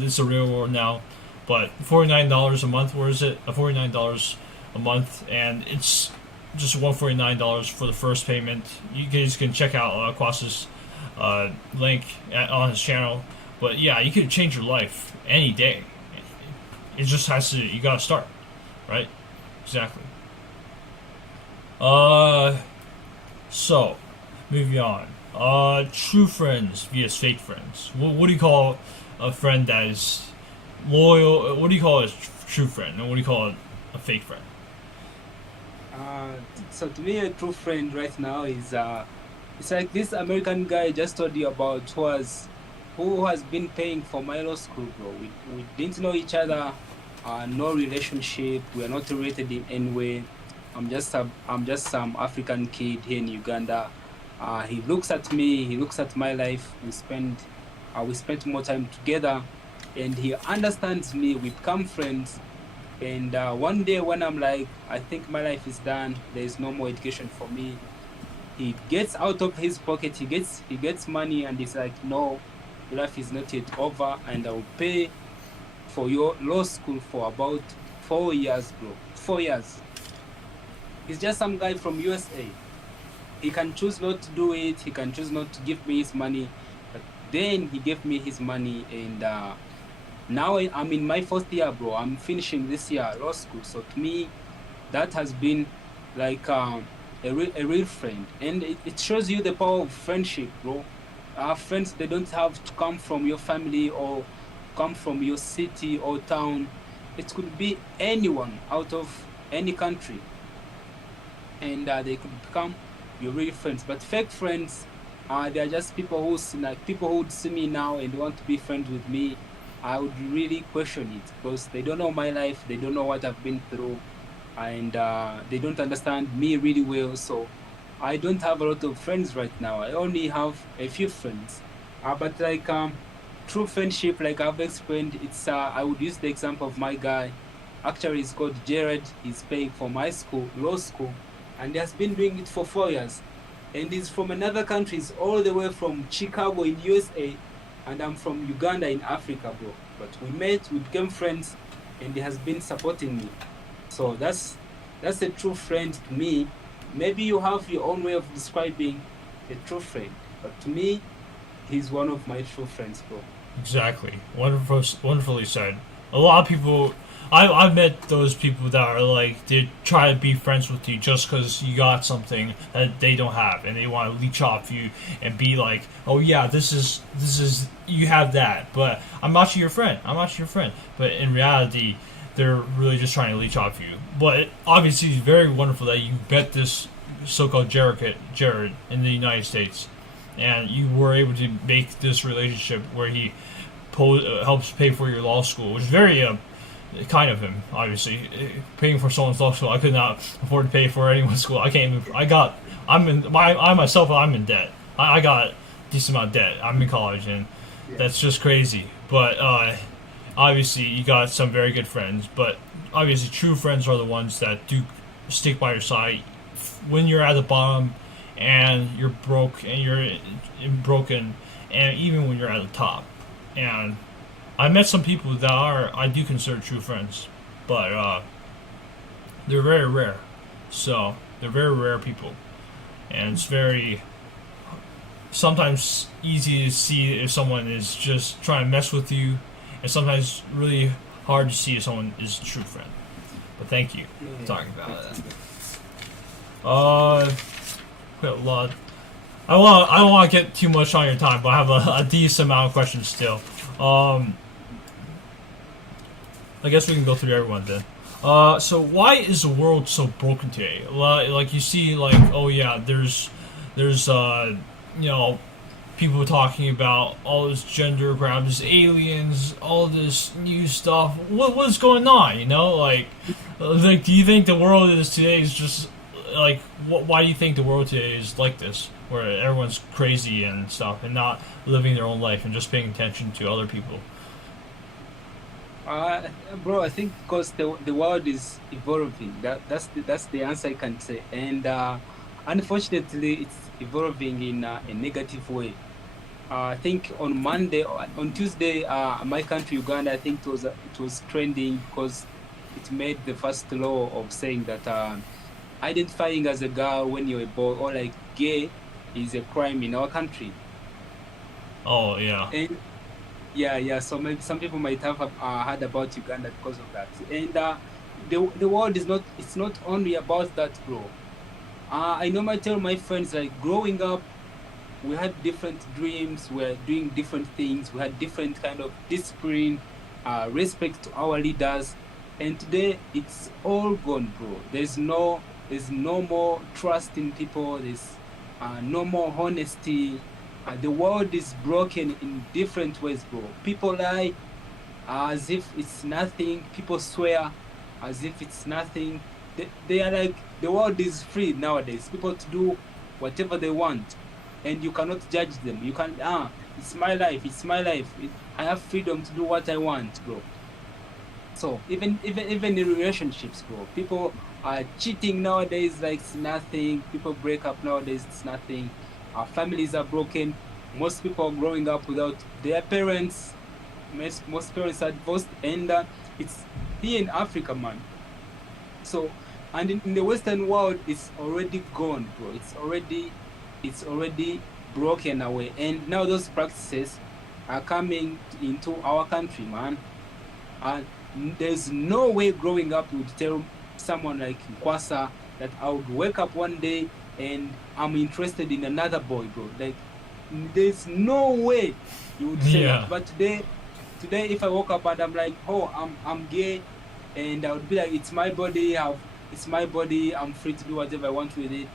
it's a real world now. But $49 a month, where is it? $49 a month, and it's just $149 for the first payment. You guys can check out Quas's link on his channel. But yeah, you can change your life any day. It just has to, you gotta start, right? Exactly. So, moving on. True friends vs fake friends. What do you call a friend that is loyal? What do you call a true friend, and what do you call a fake friend? So to me, a true friend right now is it's like this American guy I just told you about, who has been paying for my law school, bro. We didn't know each other, no relationship. We are not related in any way. I'm just some African kid here in Uganda. He looks at me, he looks at my life. We spent more time together, and he understands me. We become friends. And one day when I'm like, I think my life is done, there is no more education for me, he gets out of his pocket, he gets money, and he's like, no, your life is not yet over, and I'll pay for your law school for about 4 years, bro. 4 years. He's just some guy from USA. He can choose not to do it, he can choose not to give me his money, but then he gave me his money, and now I'm in my first year, bro. I'm finishing this year law school. So to me, that has been like a real friend, and it shows you the power of friendship, bro. Friends, they don't have to come from your family or come from your city or town. It could be anyone out of any country, and they could become your real friends. But fake friends, they are just people who would see me now and want to be friends with me. I would really question it, because they don't know my life, they don't know what I've been through, and they don't understand me really well. So I don't have a lot of friends right now. I only have a few friends. But like true friendship, like I've explained, it's I would use the example of my guy. Actually, he's called Jared. He's paying for my school, law school, and he has been doing it for 4 years. And he's from another country. He's all the way from Chicago in USA. And I'm from Uganda in Africa, bro. But we met, we became friends, and he has been supporting me. So that's a true friend to me. Maybe you have your own way of describing a true friend, but to me, he's one of my true friends, bro. Exactly. Wonderfully said. A lot of people, I've met those people that are like, they try to be friends with you just because you got something that they don't have, and they want to leech off you and be like, oh yeah, this is you have that, but I'm actually your friend. But in reality, they're really just trying to leech off you. But obviously, it's very wonderful that you met this so-called Jared in the United States, and you were able to make this relationship where he helps pay for your law school, which is very kind of him. Obviously, paying for someone's law school, I could not afford to pay for anyone's school. I'm in debt. I got a decent amount of debt. I'm in college, and that's just crazy. But obviously, you got some very good friends. But obviously, true friends are the ones that do stick by your side when you're at the bottom, and you're broke, and you're broken, and even when you're at the top. And I met some people that I do consider true friends, but they're very rare. So they're very rare people, and it's very sometimes easy to see if someone is just trying to mess with you, and sometimes really hard to see if someone is a true friend. But thank you for talking about that. We have a lot. I don't want to get too much on your time, but I have a decent amount of questions still. I guess we can go through everyone then. So why is the world so broken today? Like you see, like, oh yeah, there's people talking about all this gender crap, this aliens, all this new stuff. What's going on? You know, like, do you think the world is today is just like? Why do you think the world today is like this, where everyone's crazy and stuff, and not living their own life and just paying attention to other people? Bro, I think because the world is evolving. That's the answer I can say. And unfortunately, it's evolving in a negative way. I think on Tuesday, my country, Uganda, I think it was trending because it made the first law of saying that identifying as a girl when you're a boy or like gay is a crime in our country. Oh yeah. And yeah. So maybe some people might have heard about Uganda because of that. And the world is not. It's not only about that, bro. I normally tell my friends like growing up, we had different dreams. We were doing different things. We had different kind of discipline, respect to our leaders. And today it's all gone, bro. There's no more trust in people. There's no more honesty. The world is broken in different ways, bro. People lie as if it's nothing. People swear as if it's nothing. They are like, the world is free nowadays. People to do whatever they want, and you cannot judge them. You can it's my life. It's my life. I have freedom to do what I want, bro. So even in relationships, bro, people are cheating nowadays like it's nothing. People break up nowadays, it's nothing. Our families are broken. Most people are growing up without their parents. Most parents are divorced, and it's here in Africa, man. So, and in the Western world, it's already gone, bro. It's already broken away, and now those practices are coming into our country, man. And there's no way growing up would tell someone like Kwasa that I would wake up one day and I'm interested in another boy, bro. Like, there's no way you would say that. But today, if I woke up and I'm like, oh, I'm gay, and I would be like, it's my body, I'm free to do whatever I want with it.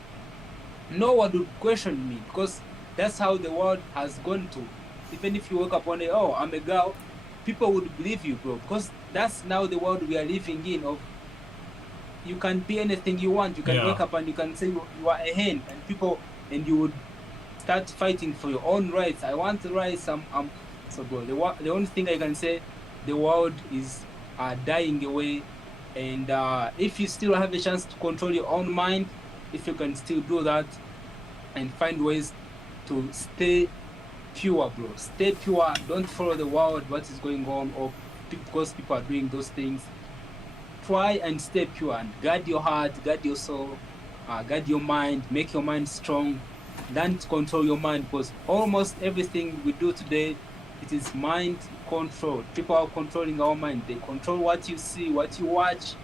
No one would question me because that's how the world has gone to. Even if you wake up one day, oh, I'm a girl, people would believe you, bro, because that's now the world we are living in. Of you can be anything you want. You can wake up and you can say you are a hen, and you would start fighting for your own rights. I want the rights. So, bro, the only thing I can say, the world is dying away, and if you still have a chance to control your own mind, if you can still do that and find ways to stay pure, bro. Stay pure. Don't follow the world, what is going on, or because people are doing those things. Try and stay pure and guard your heart, guard your soul, guard your mind, make your mind strong. Learn to control your mind, because almost everything we do today, it is mind control. People are controlling our mind. They control what you see, what you watch,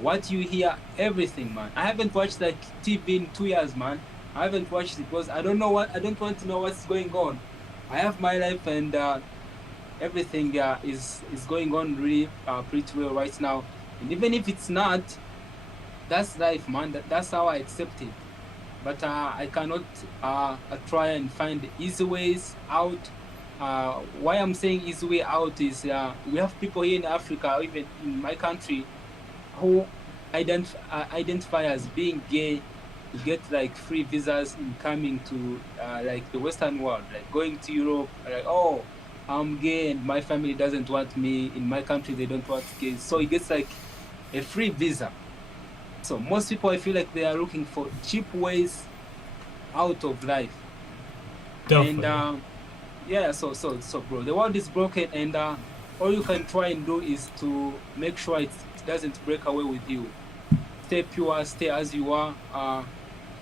what you hear, everything, man. I haven't watched like TV in 2 years, man. I haven't watched it because I don't want to know what's going on. I have my life, and everything is going on really pretty well right now. And even if it's not, that's life, man. That's how I accept it. But I cannot try and find easy ways out. Why I'm saying easy way out is we have people here in Africa, even in my country, who identify as being gay to get like free visas in coming to like the Western world, like going to Europe. Like, oh, I'm gay and my family doesn't want me. In my country, they don't want gays. So he gets like a free visa. So most people, I feel like they are looking for cheap ways out of life. Definitely. And so bro, the world is broken, and all you can try and do is to make sure it doesn't break away with you. Stay pure, stay as you are.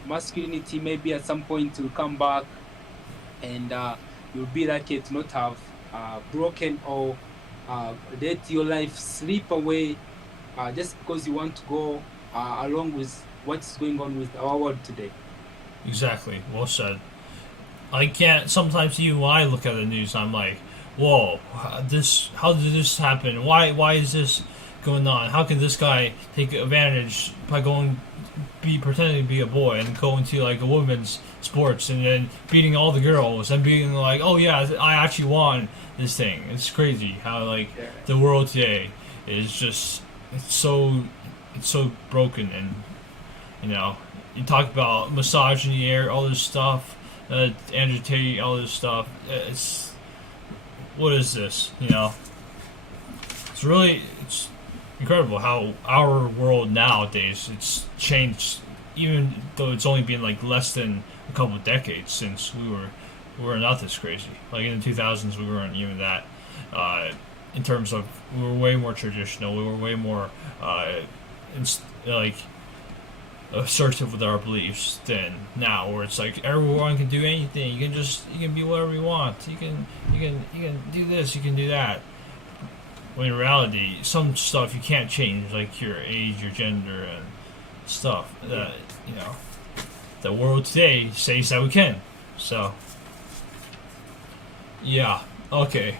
Masculinity maybe at some point will come back, and you'll be lucky to not have broken or let your life slip away just because you want to go along with what's going on with our world today. Exactly. Well said. I can't. Sometimes even when I look at the news, I'm like, "Whoa, how did this happen? Why is this going on? How can this guy take advantage by going be pretending to be a boy and go into like a women's sports and then beating all the girls and being like, oh yeah, I actually won this thing. It's crazy how like Yeah. the world today is just it's so broken. And you know, you talk about misogyny, all this stuff, Andrew Tate, all this stuff. It's what is this? You know, it's incredible how our world nowadays it's changed. Even though it's only been like less than a couple of decades since we were not this crazy. Like in the 2000s, we weren't even that. In terms of we were way more traditional. We were way more like assertive with our beliefs than now, where it's like everyone can do anything. You can be whatever you want. You can do this. You can do that. When in reality, some stuff you can't change, like your age, your gender, and stuff. That you know, the world today says that we can. So, yeah, okay.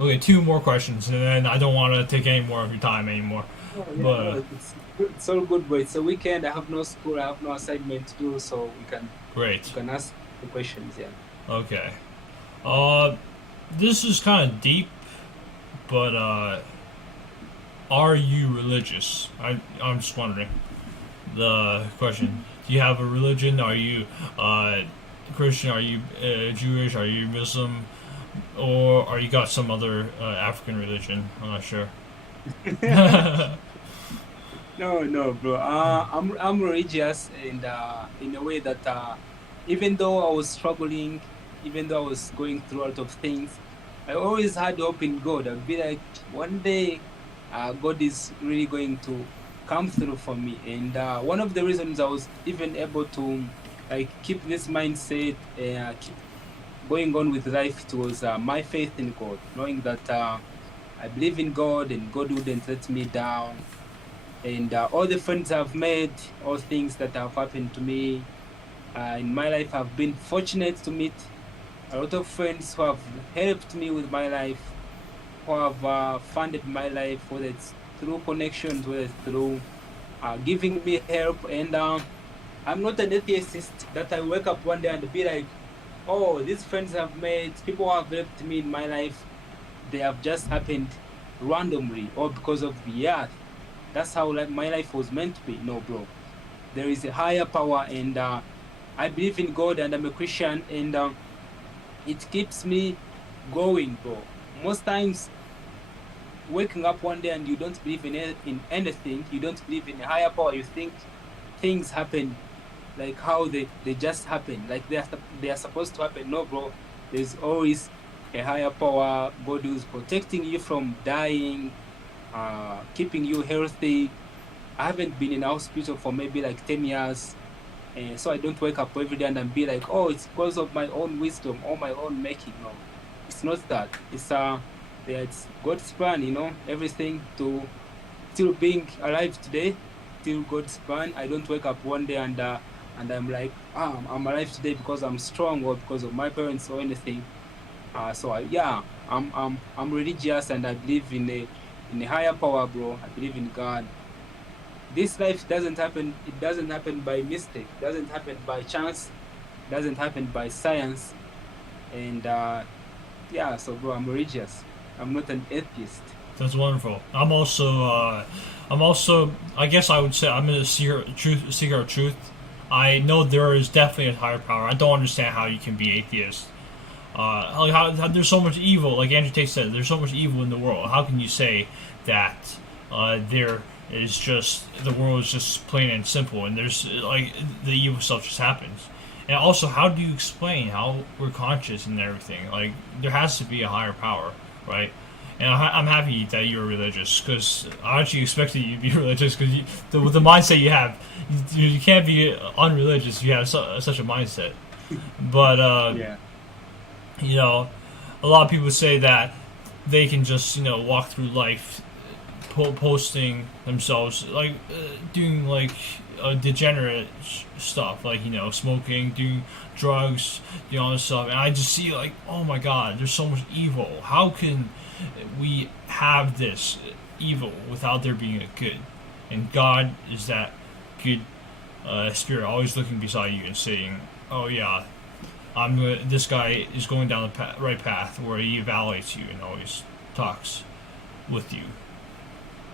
Okay, two more questions, and then I don't want to take any more of your time anymore. Oh, yeah, But no, it's all good, bro. It's a weekend. I have no school. I have no assignment to do, so great. you can ask the questions. Yeah. Okay. This is kind of deep, but are you religious? I'm just wondering. The question: do you have a religion? Are you Christian? Are you Jewish? Are you Muslim? Or are you got some other African religion? I'm not sure. No, bro. I'm religious, and in a way that even though I was struggling, even though I was going through a lot of things, I always had hope in God. I'd be like, one day, God is really going to come through for me. And one of the reasons I was even able to like keep this mindset, keep going on with life, it was my faith in God, knowing that I believe in God and God wouldn't let me down. And all the friends I've made, all things that have happened to me in my life, I've been fortunate to meet a lot of friends who have helped me with my life, who have funded my life, whether it's through connections, whether it's through giving me help. And I'm not an atheist that I wake up one day and be like, oh, these friends I've made, people who have helped me in my life, they have just happened randomly or because of the earth. That's how like my life was meant to be. No, bro. There is a higher power, and I believe in God, and I'm a Christian, and it keeps me going, bro. Most times, waking up one day and you don't believe in anything, you don't believe in a higher power, you think things happen like how they just happen, like they are supposed to happen. No, bro. There's always a higher power, God who's protecting you from dying, keeping you healthy. I haven't been in a hospital for maybe like 10 years, so I don't wake up every day and be like, oh, it's because of my own wisdom or my own making. No, it's not that. It's God's plan, everything to still being alive today, still God's plan. I don't wake up one day and I'm like, I'm alive today because I'm strong or because of my parents or anything. I'm religious, and I believe in a higher power, bro. I believe in God. This life doesn't happen. It doesn't happen by mistake. It doesn't happen by chance. It doesn't happen by science. And so bro, I'm religious. I'm not an atheist. That's wonderful. I'm also, I guess I would say I'm a seeker of truth. I know there is definitely a higher power. I don't understand how you can be atheist. How there's so much evil, like Andrew Tate said, there's so much evil in the world. How can you say that there is just the world is just plain and simple, and there's like the evil stuff just happens? And also, how do you explain how we're conscious and everything? Like there has to be a higher power, right? And I'm happy that you're religious, because I actually expected you to be religious, because with the mindset you have, you can't be unreligious. You have such a mindset, but Yeah. A lot of people say that they can just, walk through life posting themselves, like, doing, like, degenerate stuff, like, smoking, doing drugs, doing all this stuff. And I just see, like, oh my God, there's so much evil. How can we have this evil without there being a good? And God is that good spirit always looking beside you and saying, "Oh yeah, this guy is going down the right path," where he evaluates you and always talks with you.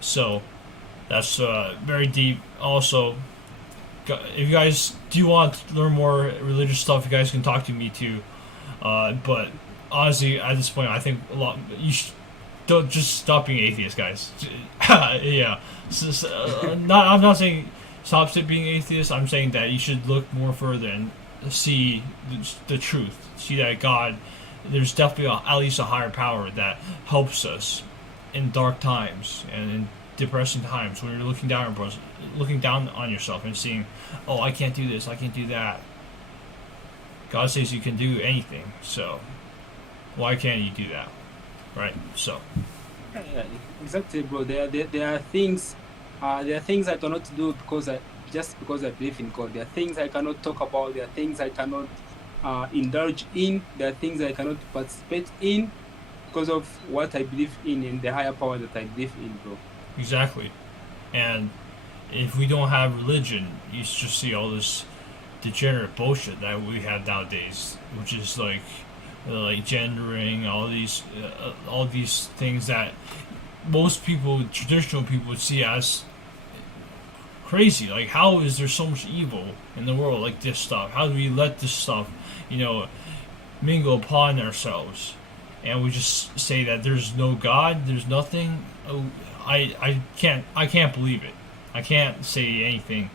So that's very deep. Also, if you guys do want to learn more religious stuff, you guys can talk to me too. But honestly, at this point, I think you should don't just stop being atheists, guys. Yeah, I'm not saying stop being atheist. I'm saying that you should look more further and see the truth. See that there's definitely at least a higher power that helps us in dark times and in depressing times when you're looking down on yourself and seeing, oh, I can't do this, I can't do that. God says you can do anything, so why can't you do that, right? So. Yeah, exactly, bro. There are things I cannot do because I believe in God. There are things I cannot talk about. There are things I cannot indulge in. There are things I cannot participate in because of what I believe in and the higher power that I believe in, bro. Exactly. And if we don't have religion, you just see all this degenerate bullshit that we have nowadays, which is like gendering, all these things that most people, traditional people, would see as crazy. Like, how is there so much evil in the world like this stuff? How do we let this stuff, mingle upon ourselves? And we just say that there's no God, there's nothing. Oh, I can't believe it. I can't say anything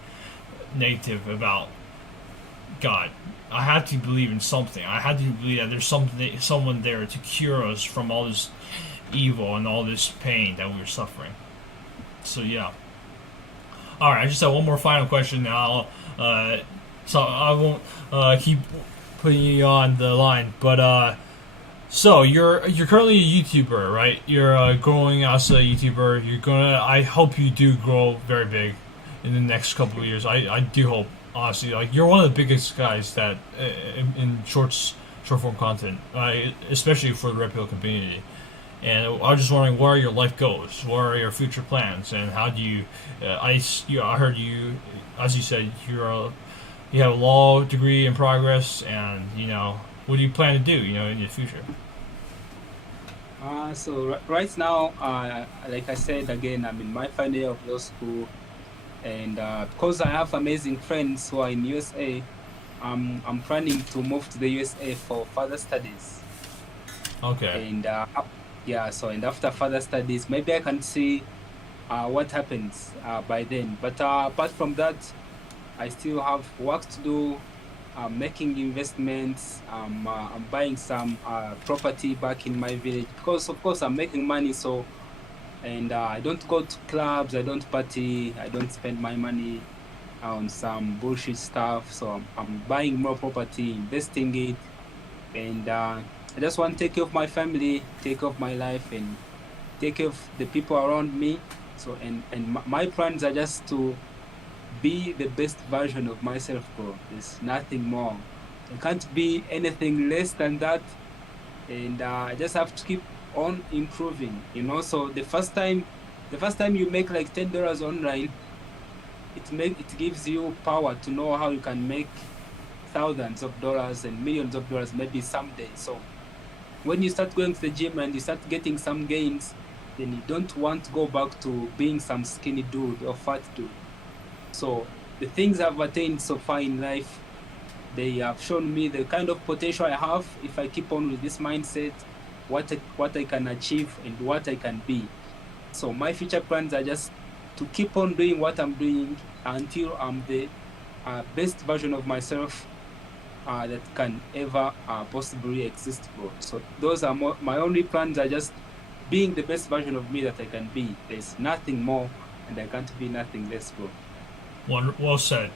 negative about God. I have to believe in something. I have to believe that there's someone there to cure us from all this evil and all this pain that we're suffering. So yeah. All right, I just have one more final question now. So I won't keep putting you on the line, but so you're currently a YouTuber, right? You're growing as a YouTuber. I hope you do grow very big in the next couple of years. I do hope, honestly. Like, you're one of the biggest guys that in short form content, especially for the Red Pill community. And I was just wondering, what are your life goals? What are your future plans? And how do you? I heard you, as you said, you have a law degree in progress, and what do you plan to do? In the future. So right now, like I said again, I'm in my final year of law school, and because I have amazing friends who are in USA, I'm planning to move to the USA for further studies. Okay. And and after further studies, maybe I can see what happens by then. But apart from that, I still have work to do. I'm making investments. I'm buying some property back in my village because, of course, I'm making money. So, and I don't go to clubs. I don't party. I don't spend my money on some bullshit stuff. So I'm buying more property, investing it, and I just want to take care of my family, take care of my life, and take care of the people around me. So, and my plans are just to be the best version of myself, bro. There's nothing more. I can't be anything less than that. And I just have to keep on improving, So the first time you make like $10 online, it gives you power to know how you can make thousands of dollars and millions of dollars maybe someday. So when you start going to the gym and you start getting some gains, then you don't want to go back to being some skinny dude or fat dude. So the things I've attained so far in life, they have shown me the kind of potential I have if I keep on with this mindset, what I can achieve and what I can be. So my future plans are just to keep on doing what I'm doing until I'm the best version of myself that can ever possibly exist, bro. So those are my only plans are just being the best version of me that I can be. There's nothing more, and I can't be nothing less, bro. Well said.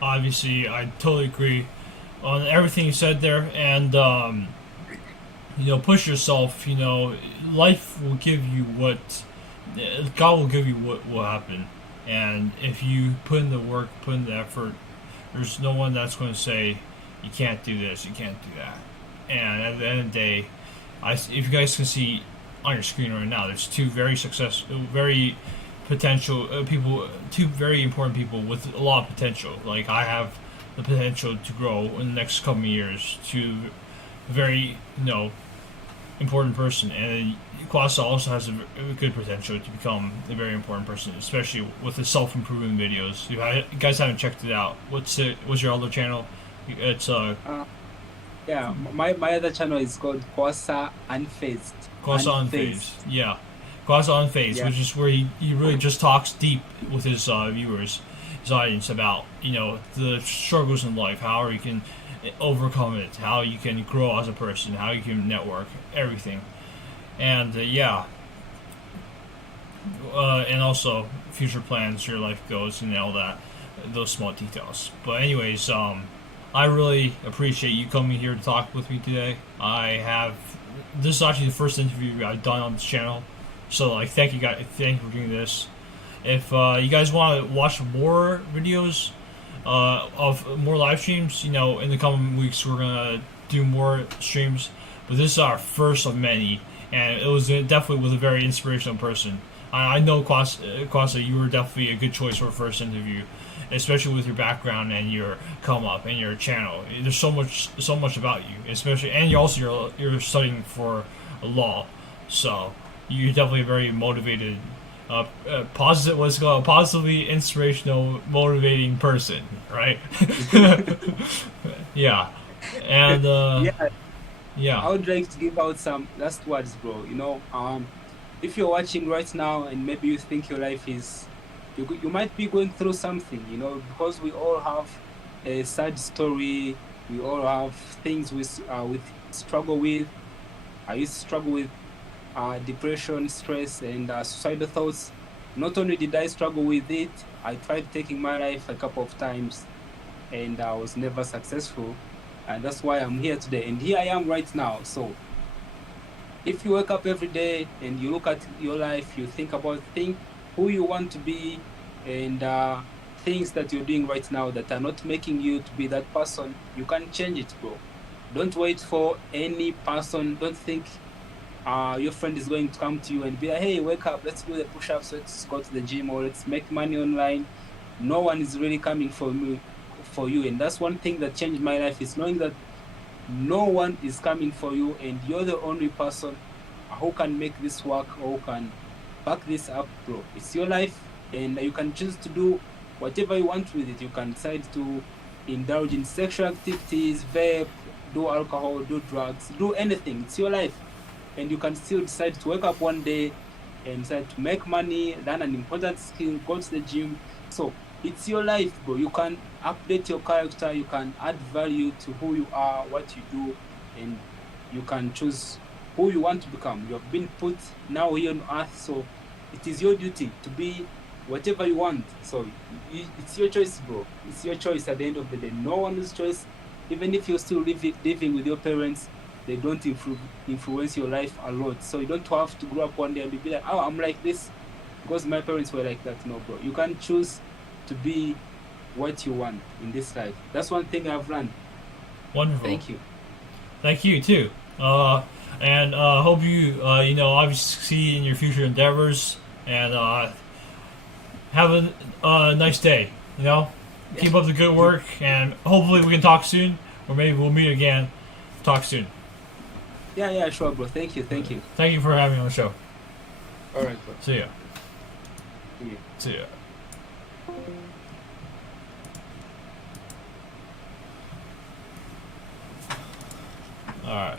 Obviously, I totally agree on everything you said there, and push yourself. Life will give you God will give you what will happen, and if you put in the work, put in the effort, there's no one that's going to say you can't do this, you can't do that. And at the end of the day, if you guys can see on your screen right now, there's two very successful, very potential people, two very important people with a lot of potential. Like I have the potential to grow in the next couple of years to a very important person, and Kwasa also has a good potential to become a very important person, especially with the self improvement videos. You guys haven't checked it out. What's your other channel? It's Yeah, my other channel is called Kwasa Unfazed. Kwasa Unfazed. Yeah, Kwasa Unfazed, Yeah. which is where he really just talks deep with his viewers, his audience about the struggles in life, how you can overcome it, how you can grow as a person, how you can network, everything, and and also future plans, your life goals, and all that, those small details. But anyways, I really appreciate you coming here to talk with me today. This is actually the first interview I've done on this channel, so like thank you guys, thank you for doing this. If you guys want to watch more videos of more live streams, in the coming weeks we're gonna do more streams. But this is our first of many, and it was definitely with a very inspirational person. I know Kwasa, you were definitely a good choice for a first interview, especially with your background and your come up and your channel. There's so much about you, especially, and you're studying for law, so you're definitely a very motivated, positive, what's called positively inspirational, motivating person, right? Yeah, and Yeah, yeah, I would like to give out some last words, bro. If you're watching right now and maybe you think your life is, you might be going through something, because we all have a sad story. We all have things we struggle with. I used to struggle with depression, stress, and suicidal thoughts. Not only did I struggle with it, I tried taking my life a couple of times, and I was never successful. And that's why I'm here today. And here I am right now. So if you wake up every day and you look at your life, you think who you want to be, and things that you're doing right now that are not making you to be that person, you can change it, bro. Don't wait for any person. Don't think your friend is going to come to you and be like, hey, wake up, let's do the push-ups, let's go to the gym, or let's make money online. No one is really coming for you. And that's one thing that changed my life, is knowing that no one is coming for you, and you're the only person who can make this work, or who can back this up, bro. It's your life, and you can choose to do whatever you want with it. You can decide to indulge in sexual activities, vape, do alcohol, do drugs, do anything. It's your life, and you can still decide to wake up one day and decide to make money, learn an important skill, go to the gym. So it's your life, bro. You can update your character, you can add value to who you are, what you do, and you can choose who you want to become. You have been put now here on earth, so it is your duty to be whatever you want. So it's your choice, bro. It's your choice at the end of the day. No one's choice. Even if you're still living with your parents, they don't influence your life a lot. So you don't have to grow up one day and be like, oh, I'm like this because my parents were like that. No, bro. You can choose to be what you want in this life. That's one thing I've learned. wonderful. Thank you. Thank you too. And hope you obviously succeed in your future endeavors, and have a nice day. Keep up the good work, and hopefully we can talk soon, or maybe we'll meet again. Talk soon. Yeah, sure, bro. Thank you. Thank you for having me on the show. All right, bro. See ya. See you. See ya. All right.